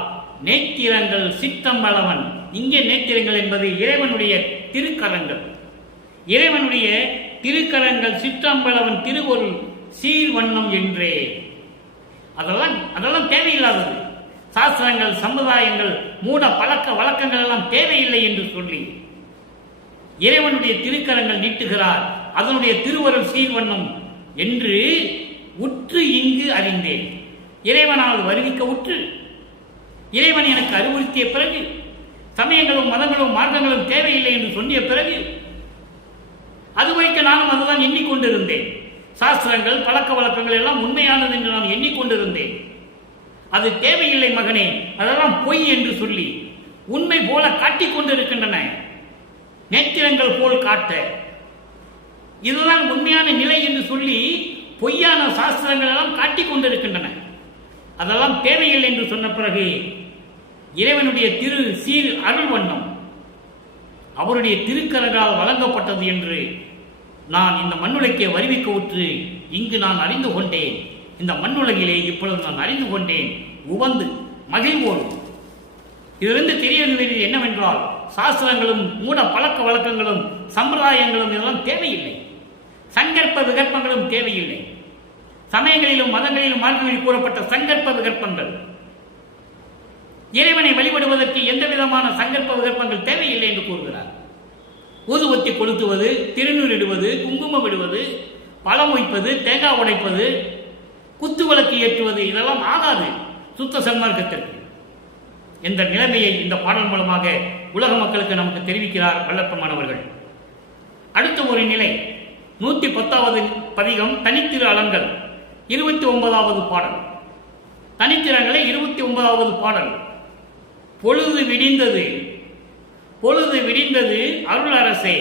நேத்திரங்கள் சித்தம்பலவன், இங்கே நேத்திரங்கள் என்பது இறைவனுடைய திருக்கரங்கள், இறைவனுடைய திருக்கரங்கள் சிற்றம்பலவன் திருவொருள் சீர்வண்ணம் என்றே. அதெல்லாம் தேவையில்லாதது. சாஸ்திரங்கள், சமுதாயங்கள், மூட பழக்க வழக்கங்கள் எல்லாம் தேவையில்லை என்று சொல்லி இறைவனுடைய திருக்கரங்கள் நீட்டுகிறார். அதனுடைய திருவருள் சீர்வண்ணம் என்று உற்று இங்கு அறிந்தேன். இறைவனால் வருவிக்க உற்று, இறைவன் எனக்கு அறிவுறுத்திய பிறகு, சமயங்களும் மதங்களும் மார்க்கங்களும் தேவையில்லை என்று சொன்னிய பிறகு, அதுவரைக்கும் நானும் அதுதான் எண்ணிக்கொண்டிருந்தேன். சாஸ்திரங்கள், பழக்க வழக்கங்கள் எல்லாம் உண்மையானது என்று நான் எண்ணிக்கொண்டிருந்தேன். அது தேவையில்லை மகனே, அதெல்லாம் பொய் என்று சொல்லி உண்மை போல காட்டிக் கொண்டிருக்கின்றன. நேத்திரங்கள் போல் காட்ட, இதுதான் உண்மையான நிலை என்று சொல்லி பொய்யான சாஸ்திரங்கள் எல்லாம் காட்டிக் கொண்டிருக்கின்றன. அதெல்லாம் தேவையில்லை என்று சொன்ன பிறகு இறைவனுடைய திரு சீர் அருள் வண்ணம் அவருடைய திருக்கரங்களால் வழங்கப்பட்டது என்று நான் இந்த மண்ணுலகை வருவிக்க உற்று இங்கு நான் அறிந்து கொண்டேன். இந்த மண்ணுலகிலே இப்பொழுது நான் அறிந்து கொண்டேன் உவந்து மகிழ்வோடு. இதிலிருந்து தெரிய வேண்டியது என்னவென்றால், சாஸ்திரங்களும் மூட பழக்க வழக்கங்களும் சம்பிரதாயங்களும் இதெல்லாம் தேவையில்லை, சங்கற்ப விகற்பங்களும் தேவையில்லை. சமயங்களிலும் மதங்களிலும் மார்க்கங்களில் கூறப்பட்ட சங்கற்ப விகற்பங்கள், இறைவனை வழிபடுவதற்கு எந்த விதமான சங்கற்ப விகற்பங்கள் தேவையில்லை என்று கூறுகிறார். ஊதுவத்தி கொளுத்துவது, திருநூறு இடுவது, குங்குமம் இடுவது, பழம் வைப்பது, தேங்காய் உடைப்பது, குத்து விளக்கு ஏற்றுவது, இதெல்லாம் ஆகாது சுத்த சன்மார்க்கத்திற்கு. என்ற நிலைமையை இந்த பாடல் மூலமாக உலக மக்களுக்கு நமக்கு தெரிவிக்கிறார் வல்லற்பமானவர்கள். அடுத்த ஒரு நிலை 110வது பதிகம் தனித்திரு அலங்கள் 29வது பாடல். தனித்திரங்களை 29வது பாடல். பொழுது விடிந்தது, பொழுது விடிந்தது அருள் அரசே,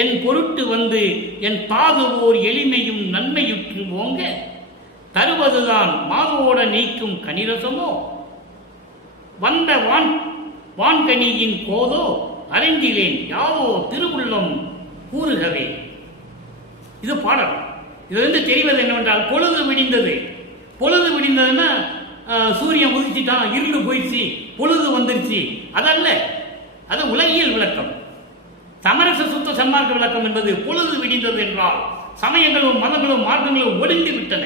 என் பொருட்டு வந்து என் தாதுவோர் எளிமையும் நன்மையுற்று ஓங்க தருவதுதான் மாதோட நீக்கும் கனிரசமோ, வந்த வான்கனியின் கோதோ அறிந்திலேன் யாவோ திருவுள்ளம் கூறுகவே. இது பாடல். இதிலிருந்து தெரிவது என்னவென்றால், பொழுது விடிந்தது. பொழுது விடிந்ததுன்னா சூரியன் உதிச்சிட்டான், இருண்டு போயிடுச்சு, பொழுது வந்துருச்சு, அதல்ல. அது உலகியல் விளக்கம். சமரச சுத்த சன்மார்க்க விளக்கம் என்பது பொழுது விடிந்தது என்றால் சமயங்களும் மதங்களும் மார்க்கங்களும் ஒளிந்து விட்டன.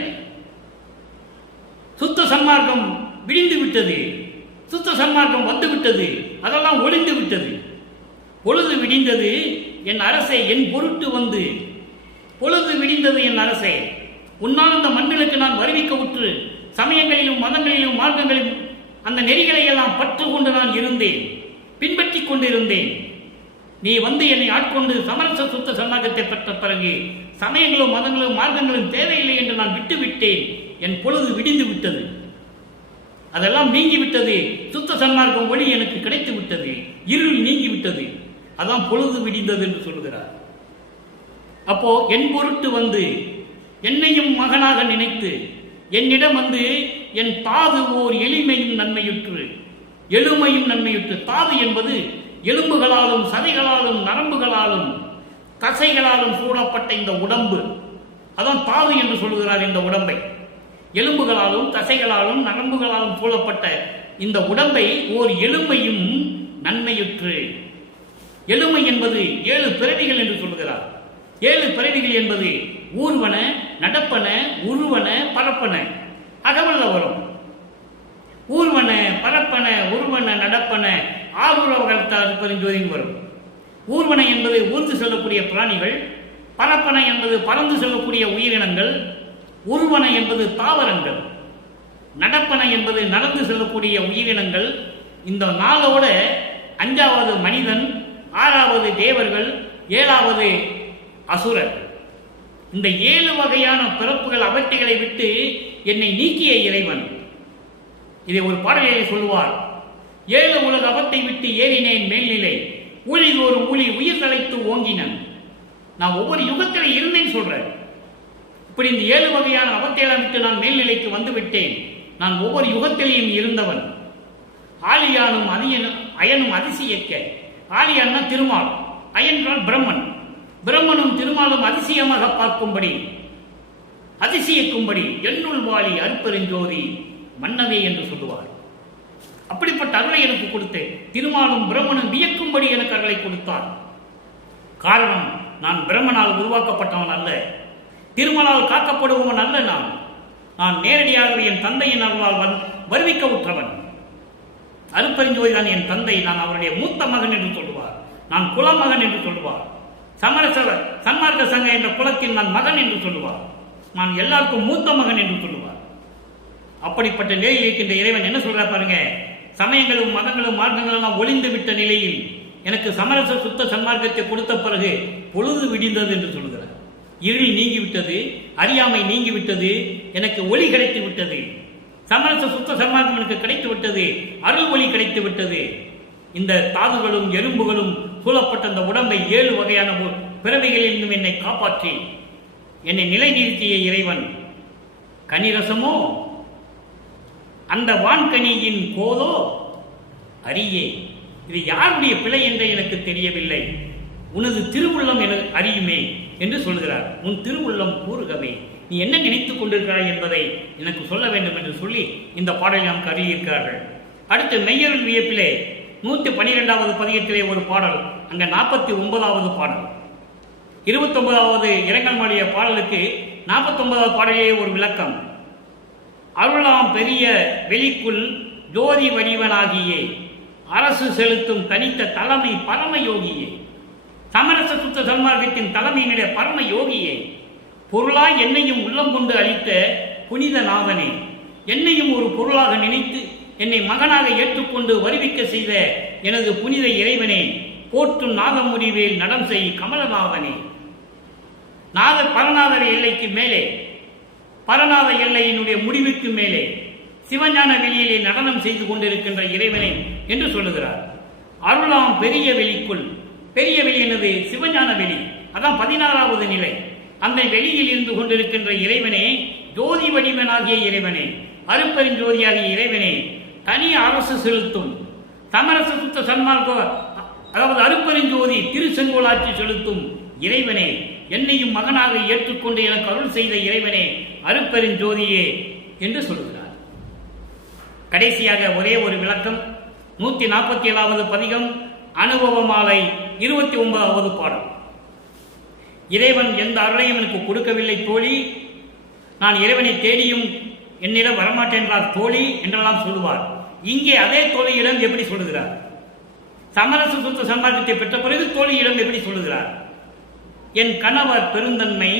சுத்த சன்மார்க்கம் விடிந்து விட்டது, சுத்த சன்மார்க்கம் வந்து விட்டது, அதெல்லாம் ஒளிந்து விட்டது. பொழுது விடிந்தது என் அரசே, என் பொருட்டு வந்து. பொழுது விடிந்தது என் அரசே, உன்னால் அந்த மண்ணிலுக்கு நான் வருவிக்க உற்று சமயங்களிலும் மதங்களிலும் மார்க்கங்களிலும் அந்த நெறிகளை எல்லாம் பற்று கொண்டு நான் இருந்தேன், பின்பற்றி கொண்டிருந்தேன். நீ வந்து என்னை ஆட்கொண்டு சமரச சுத்த சன்மார்க்கத்தை பெற்ற பிறகு சமயங்களும் மதங்களும் மார்க்கங்களும் தேவையில்லை என்று நான் விட்டுவிட்டேன். என் பொழுது விடிந்து விட்டது, அதெல்லாம் நீங்கிவிட்டது. சுத்த சன்மார்க்கம் ஒளி எனக்கு கிடைத்து விட்டது, இருள் நீங்கிவிட்டது. அதான் பொழுது விடிந்தது என்று சொல்கிறார். அப்போ என் பொருட்டு வந்து, என்னையும் மகனாக நினைத்து என்னிடம் வந்து என் தாது ஓர் எளிமையும் நன்மையுற்று, எளிமையும் நன்மையுற்று. தாது என்பது எலும்புகளாலும் சதைகளாலும் நரம்புகளாலும் தசைகளாலும் சூழப்பட்ட இந்த உடம்பு. அதான் தாது என்று சொல்கிறார் இந்த உடம்பை. எலும்புகளாலும் தசைகளாலும் நரம்புகளாலும் சூழப்பட்ட இந்த உடம்பை ஓர் எளிமையும் நன்மையுற்று. எளிமை என்பது 7 பிறவிகள் என்று சொல்கிறார். 7 பிறவிகள் என்பது ஊர்வன, நடப்பன, உருவன, பரப்பன. அகவல்ல வரும். ஊர்வன, பரப்பன, உருவன, நடப்பன, ஆறுறவர்களால் பெருஞ்சோதின்னு வரும். ஊர்வன என்பது ஊர்ந்து செல்லக்கூடிய பிராணிகள், பரப்பன என்பது பறந்து செல்லக்கூடிய உயிரினங்கள், உருவன என்பது தாவரங்கள், நடப்பன என்பது நடந்து செல்லக்கூடிய உயிரினங்கள். இந்த 4ஓட 5வது மனிதன், 6வது தேவர்கள், 7வது அசுரர். இந்த 7 வகையான பிறப்புகள் அவற்றைகளை விட்டு என்னை நீக்கிய இறைவன். இதை ஒரு பாடலிலே சொல்லுவார். 7 உலக அவத்தை விட்டு ஏறினேன் மேல்நிலை, ஊழிதோறும் ஊழி உயிர் தலைத்து ஓங்கினன். நான் ஒவ்வொரு யுகத்தில் இருந்தேன்னு சொல்றேன். இப்படி இந்த 7 வகையான அவத்தையெல்லாம் விட்டு நான் மேல்நிலைக்கு வந்து விட்டேன். நான் ஒவ்வொரு யுகத்திலையும் இருந்தவன். ஆலியானும் அயனும் அதிசயிக்க. ஆலியான்னா திருமால், அயன்றால் பிரம்மன். பிரம்மனும் திருமாலும் அதிசயமாக பார்க்கும்படி, அதிசயிக்கும்படி என்னுள் வாழி அருட்பெருஞ்சோதி மன்னதே என்று சொல்லுவார். அப்படிப்பட்ட அருளை எனக்கு கொடுத்து திருமாலும் பிரம்மனும் வியக்கும்படி எனக்கு அருளை கொடுத்தார். காரணம், நான் பிரம்மனால் உருவாக்கப்பட்டவன் அல்ல, திருமலால் காக்கப்படுபவன் அல்ல. நான் நேரடியாக என் தந்தையின் அருளால் வருவிக்க உற்றவன். அருட்பெருஞ்சோதி தான் என் தந்தை. நான் அவருடைய மூத்த மகன் என்று சொல்லுவார். நான் குலமகன் என்று சொல்லுவார். சமரச சன்மார்க்க சங்க என்ற குலத்தில் நான் மகன் என்று சொல்லுவார். நான் எல்லாருக்கும் மூத்த மகன் என்று சொல்லுவார். அப்படிப்பட்ட நிலையில் இருக்கின்ற இறைவன் என்ன சொல்றார் பாருங்க. சமயங்களும் மதங்களும் மார்க்கங்களும் ஒளிந்து விட்ட நிலையில் எனக்கு சமரச சுத்த சன்மார்க்கத்தை கொடுத்த பிறகு பொழுது விடிந்தது என்று சொல்கிறார். இருள் நீங்கிவிட்டது, அறியாமை நீங்கிவிட்டது, எனக்கு ஒளி கிடைத்து விட்டது. சமரச சுத்த சன்மார்க்கம் எனக்கு கிடைத்து விட்டது, அருள் ஒளி கிடைத்து விட்டது. இந்த தாதுகளும் எறும்புகளும் சூழப்பட்ட அந்த உடம்பை 7 வகையான பிறவைகளிலிருந்தும் என்னை காப்பாற்றி என்னை நிலைநிறுத்திய இறைவன். கனிரசமோ அந்த வான்கனியின் கோதோ அறியே. இது யாருடைய பிழை என்று எனக்கு தெரியவில்லை, உனது திருவுள்ளம் என அறியுமே என்று சொல்கிறார். உன் திருவுள்ளம் கூறுகவே, நீ என்ன நினைத்துக் கொண்டிருக்கிறாய் என்பதை எனக்கு சொல்ல வேண்டும் என்று சொல்லி இந்த பாடலை நமக்கு அறியிருக்கிறார்கள். அடுத்து மெய்யருள் வியப்பிலே 112வது பதிகத்திலே ஒரு பாடல், அங்க 49வது பாடல், 29வது இரங்கல்மொழிய பாடலுக்கு 49வது பாடலிலே ஒரு விளக்கம். அருளாம் பெரிய வெளிக்குள் ஜோதி வடிவனாகியே அரசு செலுத்தும் தனித்த தலைமை பரமயோகியே. சமரச சுத்த சன்மார்க்கத்தின் தலைமையினுடைய பரம யோகியே. பொருளாய் என்னையும் உள்ளம் கொண்டு அளித்த புனித நாதனே. என்னையும் ஒரு பொருளாக நினைத்து என்னை மகனாக ஏற்றுக்கொண்டு வருவிக்க செய்த எனது புனித இறைவனே. போற்றும் நாகமுடிவேல் நடம் செய் கமலநாதனே. பரநாதர எல்லைக்கு மேலே, பரநாத எல்லையினுடைய முடிவுக்கு மேலே சிவஞான வெளியிலே நடனம் செய்து கொண்டிருக்கின்ற இறைவனே என்று சொல்லுகிறார். அருளாம் பெரிய வெளிக்குள், பெரிய வெளி என்னது? சிவஞான வெளி. அதான் 16வது நிலை. அந்த வெளியில் இருந்து கொண்டிருக்கின்ற இறைவனே, ஜோதி வடிவனாகிய இறைவனே, அருட்பெருஞ்சோதியாகிய இறைவனே, தனி அரசு செலுத்தும் சமரச சுத்த சன்மார்க்க, அதாவது அருட்பெருஞ்சோதி திருச்செங்கோலாட்சி செலுத்தும் இறைவனே, என்னையும் மகனாக ஏற்றுக்கொண்டு எனக்கு அருள் செய்த இறைவனே, அருட்பெருஞ்சோதியே என்று சொல்கிறார். கடைசியாக ஒரே ஒரு விளக்கம். 147வது பதிகம், அனுபவ மாலை 29வது பாடல். இறைவன் எந்த அருளையும் எனக்கு கொடுக்கவில்லை தோழி, நான் இறைவனை தேடியும் என்னிடம் வரமாட்டேன்றார் தோழி என்றெல்லாம் சொல்லுவார். இங்கே அதே தோழியிடம் எப்படி சொல்லுகிறார்? சமரச சுத்த சன்மார்க்கத்தை பெற்ற பிறகு தோழியிடம் எப்படி சொல்லுகிறார்? என் கணவர் பெருந்தன்மை,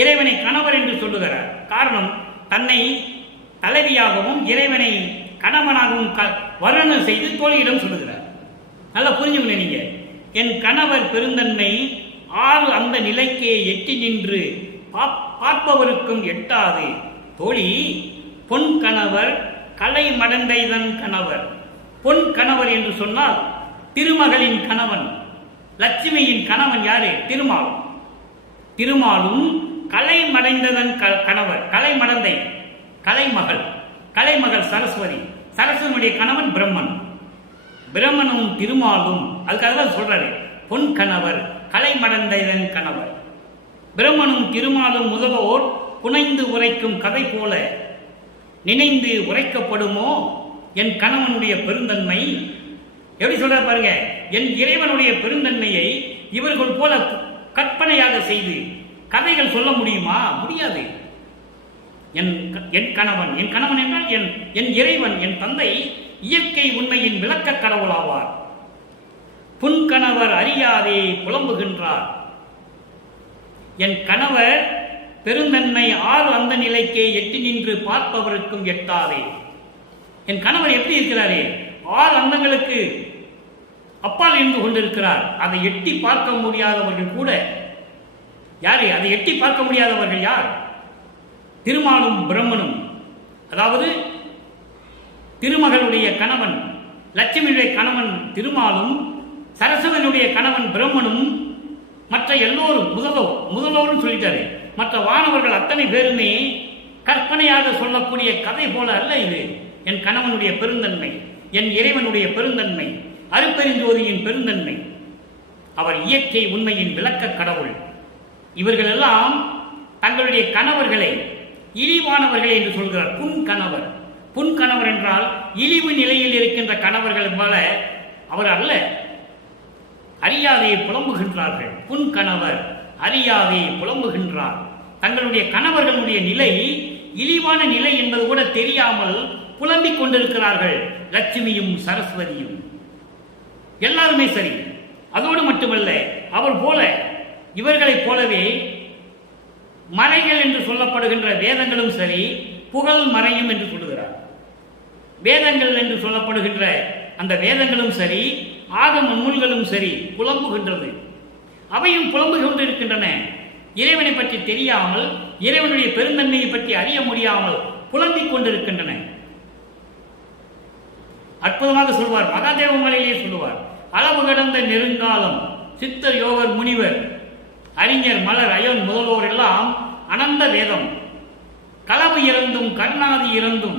இறைவனை கணவர் என்று சொல்லுகிறார். காரணம், தன்னை தலைவியாகவும் இறைவனை கணவனாகவும் வர்ணனை செய்து தோழியிடம் சொல்லுகிறார். நல்லா புரிஞ்சுக்கணும் நீங்க. என் கணவர் பெருந்தன்மை 6 அந்த நிலைக்கே எட்டி நின்று பார்ப்பவருக்கும் எட்டாது தோழி. பொன் கணவர் கலை மடந்தைதன் கணவர். பொன் கணவர் என்று சொன்னால் திருமகளின் கணவன், லட்சுமியின் கணவன் யாரு? திருமால். திருமாலும் கலைமடைந்ததன் கணவர், கலைமடந்தை, கலைமகள் சரஸ்வதி, சரஸ்வதியுடைய கணவன் பிரம்மன், பிரம்மனும் திருமாலும். அதுக்காக தான் சொல்றாரு பொன் கணவர், கலைமடந்தைதன் கணவர். பிரம்மனும் திருமாலும் முதல்வோர் புனைந்து உரைக்கும் கதை போல நினைந்து உரைக்கப்படுமோ என் கணவனுடைய பெருந்தன்மை. எப்படி சொல்ற பாருங்க, என் இறைவனுடைய பெருந்தன்மையை இவர்கள் போல கற்பனையாக செய்து கதைகள் சொல்ல முடியுமா? முடியாது. என் கணவன் என்றால் என் இறைவன், என் தந்தை இயற்கை உண்மையின் விளக்க கடவுளாவார். புன்கணவர் அறியாதே புலம்புகின்றார். என் கணவர் பெருந்தன்மை ஆறு அந்த நிலைக்கே எட்டி நின்று பார்ப்பவருக்கும் எட்டாதே. என் கணவர் எப்படி இருக்கிறாரே, ஆறு அந்தங்களுக்கு அப்பால் இருந்து கொண்டிருக்கிறார். அதை எட்டி பார்க்க முடியாதவர்கள் கூட யாரு? அதை எட்டி பார்க்க முடியாதவர்கள் யார்? திருமாலும் பிரம்மனும். அதாவது திருமகளுடைய கணவன் லட்சுமியுடைய கணவன் திருமாலும், சரஸ்வதியுடைய கணவன் பிரம்மனும், மற்ற எல்லோரும் முதல்வரும் சொல்லிட்டாரு. மற்ற வானவர்கள் அத்தனை பேருமே கற்பனையாக சொல்லக்கூடிய கதை போல அல்ல இது. என் கணவனுடைய பெருந்தன்மை, என் இறைவனுடைய பெருந்தன்மை, அருட்பெருஞ்சோதியின் பெருந்தன்மை, அவர் இயற்கை உண்மையின் விளக்க கடவுள். இவர்கள் எல்லாம் தங்களுடைய கணவர்களை இழிவானவர்கள் என்று சொல்கிறார். புன்கணவர் என்றால் இழிவு நிலையில் இருக்கின்ற கணவர்கள் போல அவர் அல்ல. அறியாதே புலம்புகின்றார்கள். புன்கணவர் அறியாதே புலம்புகின்றார். தங்களுடைய கணவர்களுடைய நிலை இழிவான நிலை என்பது கூட தெரியாமல் புலம்பிக் கொண்டிருக்கிறார்கள். லட்சுமியும் சரஸ்வதியும் எல்லாருமே சரி. அதோடு மட்டுமல்ல, அவர் போல இவர்களைப் போலவே மறைகள் என்று சொல்லப்படுகின்ற வேதங்களும் சரி, புகழ் மறையும் என்று சொல்லுகிறார். வேதங்கள் என்று சொல்லப்படுகின்ற அந்த வேதங்களும் சரி, ஆகம நூல்களும் சரி புலம்புகின்றது. அவையும் புலம்பு கொண்டிருக்கின்றன. இறைவனை பற்றி தெரியாமல், இறைவனுடைய பெருந்தன்மையை பற்றி அறிய முடியாமல் புலம்பிக் கொண்டிருக்கின்றன. அற்புதமாக சொல்வார், மகாதேவ மலையிலே சொல்லுவார், அளவு கடந்த நெருங்காலம் சித்தர் யோகர் முனிவர் அறிஞர் மலர் அயோன் முதல்வோர் எல்லாம் அனந்த வேதம் களவு இறந்தும் கருணாதி இறந்தும்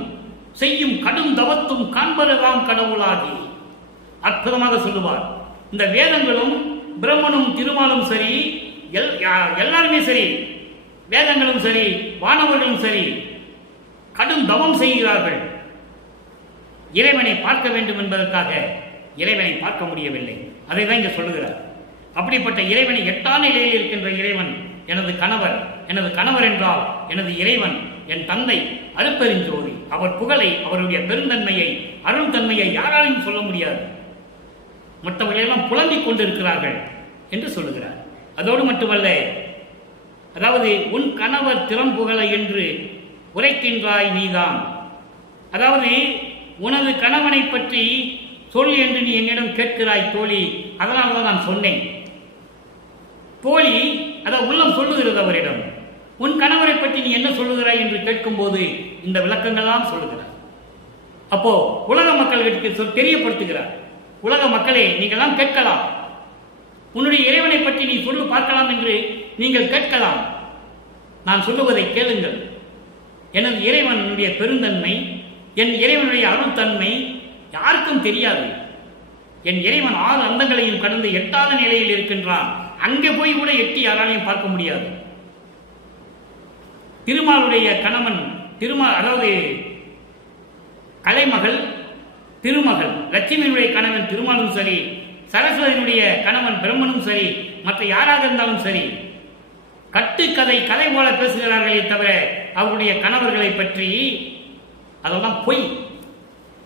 செய்யும் கடும் தவத்தும் காண்பதுதான் கடவுளாகி. அற்புதமாக சொல்லுவார். இந்த வேதங்களும் பிரம்மனும் திருமாலும் சரி, எல்லாருமே சரி, வேதங்களும் சரி, வானவர்களும் சரி, கடும் தவம் செய்கிறார்கள். இறைவனை பார்க்க வேண்டும் என்பதற்காக இறைவனை பார்க்க முடியவில்லை. அதை தான் இங்க சொல்லுகிறார். அப்படிப்பட்ட இறைவனை எட்டான நிலையில் இருக்கின்ற இறைவன் எனது கணவர். எனது கணவர் என்றால் எனது இறைவன், என் தந்தை அருட்பெருஞ்சோதி. அவர் புகழை, அவருடைய பெருந்தன்மையை, அருள் தன்மையை யாராலையும் சொல்ல முடியாது. மற்றவர்களெல்லாம் புலம்பிக் கொண்டிருக்கிறார்கள் என்று சொல்லுகிறார். அதோடு மட்டுமல்ல, அதாவது உன் கணவர் திறம்புகழ என்று உரைக்கின்றாய் நீதான். அதாவது உனது கணவனை பற்றி சொல் என்று நீ என்னிடம் கேட்கிறாய் தோழி. அதனால்தான் நான் சொன்னேன். தோழி அதாவது உள்ளம் சொல்லுகிறது அவரிடம். உன் கணவரை பற்றி நீ என்ன சொல்லுகிறாய் என்று கேட்கும் போது இந்த விளக்கங்கள்லாம் சொல்லுகிறார். அப்போ உலக மக்களுக்கு தெரியப்படுத்துகிறார். உலக மக்களே, நீங்கள்லாம் கேட்கலாம், உன்னுடைய இறைவனை பற்றி நீ சொல்லு பார்க்கலாம் என்று நீங்கள் கேட்கலாம். நான் சொல்லுவதை கேளுங்கள். எனது இறைவனுடைய பெருந்தன்மை, என் இறைவனுடைய அருள் தன்மை யாருக்கும் தெரியாது. என் இறைவன் 6 அந்தங்களையும் கடந்து 8வது நிலையில் இருக்கின்றான். அங்கே போய் கூட எட்டி யாராலையும் பார்க்க முடியாது. திருமாலுடைய கணவன் அதாவது கலைமகள் திருமகள் லட்சுமியினுடைய கணவன் திருமாலும் சரி, சரஸ்வதியினுடைய கணவன் பிரம்மனும் சரி, மற்ற யாராக இருந்தாலும் சரி, கட்டுக்கதை கதை போல பேசுகிறார்களே தவிர அவருடைய கணவர்களை பற்றி அதெல்லாம் பொய்,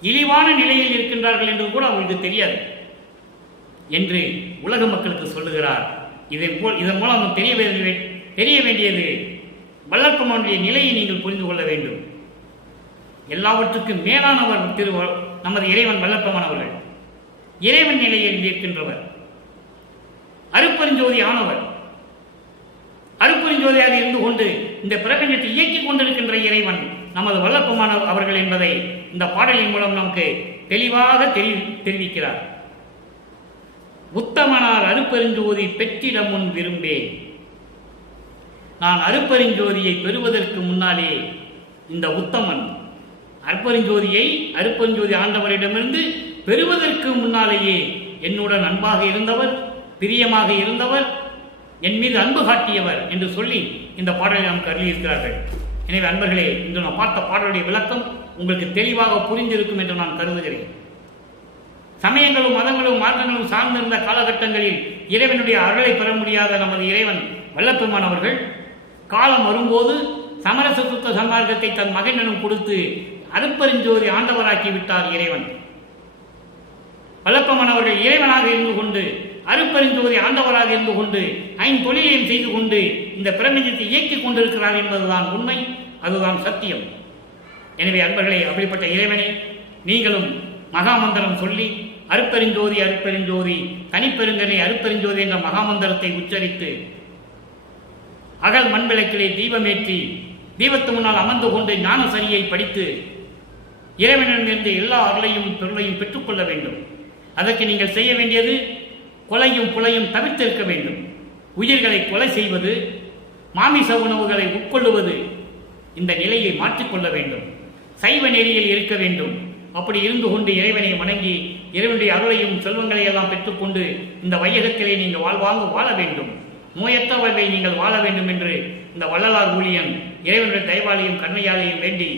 இழிவான நிலையில் இருக்கின்றார்கள் என்று கூட அவருக்கு தெரியாது என்று உலக மக்களுக்கு சொல்லுகிறார். இதன் மூலம் தெரிய வேண்டியது வல்லற்பெருமானுடைய நிலையை நீங்கள் புரிந்து கொள்ள வேண்டும். எல்லாவற்றுக்கும் மேலானவர் நமது இறைவன் வல்லற்பெருமான் அவர்கள். இறைவன் நிலையில் இருக்கின்றவர், அருட்பெருஞ்சோதி ஆனவர். அருட்பெருஞ்சோதியாக இருந்து கொண்டு இந்த பிரபஞ்சத்தை இயக்கிக் கொண்டிருக்கின்ற இறைவன் நமது வல்லற்பெருமான் அவர்கள் என்பதை இந்த பாடலின் மூலம் நமக்கு தெளிவாக தெரிவிக்கிறார். உத்தமனார் அருட்பெருஞ்சோதி பெற்றிட முன் விரும்பே. நான் அருட்பெருஞ்சோதியை பெறுவதற்கு முன்னாலே இந்த உத்தமன் அருட்பெருஞ்சோதி ஆண்டவரிடமிருந்து பெறுவதற்கு முன்னாலேயே என்னுடன் அன்பாக இருந்தவர், பிரியமாக இருந்தவர், என் மீது அன்பு காட்டியவர் என்று சொல்லி இந்த பாடலை நமக்கு அருளியிருக்கிறார்கள். எனவே அன்பர்களே, இன்று நான் பார்த்த பாடலுடைய விளக்கம் உங்களுக்கு தெளிவாக புரிந்திருக்கும் என்று நான் கருதுகிறேன். சமயங்களும் மதங்களும் மார்க்கங்களும் சார்ந்திருந்த காலகட்டங்களில் இறைவனுடைய அருளை பெற முடியாத நமது இறைவன் வல்லபெருமான் அவர்கள் காலம் வரும்போது சமரச சுத்த சன்மார்க்கத்தை தன் மகனிடம் கொடுத்து அருட்பெருஞ்சோதி ஆண்டவராக்கி விட்டார் இறைவன். வல்லபெருமான் அவர்கள் இறைவனாக இருந்து கொண்டு, அருட்பெருஞ்சோதி ஆண்டவராக இருந்து கொண்டு, ஐந்தொழிலையும் செய்து கொண்டு இந்த பிரபஞ்சத்தை இயக்கிக் கொண்டிருக்கிறார் என்பதுதான் உண்மை, அதுதான் சத்தியம். எனவே அன்பர்களே, அப்படிப்பட்ட இறைவனை நீங்களும் மகாமந்திரம் சொல்லி அருட்பெருஞ்சோதி தனிப்பெருங்கனை அருட்பெருஞ்சோதி என்ற மகாமந்திரத்தை உச்சரித்து அகல் மண்விளக்கிலே தீபமேற்றி தீபத்து முன்னால் அமர்ந்து கொண்டு ஞான சரியை படித்து இறைவனிடமிருந்து எல்லா அருளையும் பொருளையும் பெற்றுக்கொள்ள வேண்டும். அதற்கு நீங்கள் செய்ய வேண்டியது கொலையும் புலையும் தவிர்த்திருக்க வேண்டும். உயிர்களை கொலை செய்வது, மாமிச உணவுகளை உட்கொள்ளுவது, இந்த நிலையை மாற்றிக்கொள்ள வேண்டும். சைவ நெறியில் இருக்க வேண்டும். அப்படி இருந்து கொண்டு இறைவனை வணங்கி இறைவனுடைய அருளையும் செல்வங்களை எல்லாம் பெற்றுக்கொண்டு இந்த வையகத்திலே நீங்கள் வாழ்வாங்க வாழ வேண்டும். நோயற்ற வாழ்வை நீங்கள் வாழ வேண்டும் என்று இந்த வள்ளலார் ஊழியன் இறைவனுடைய தயவாலையும் கருணையாலையும் வேண்டி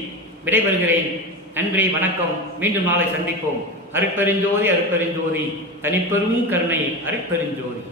விடைபெறுகிறேன். நன்றி, வணக்கம். மீண்டும் நாளை சந்திப்போம். அருட்பெருஞ்சோதி தனிப்பெரும் கருணை அருட்பெருஞ்சோதி.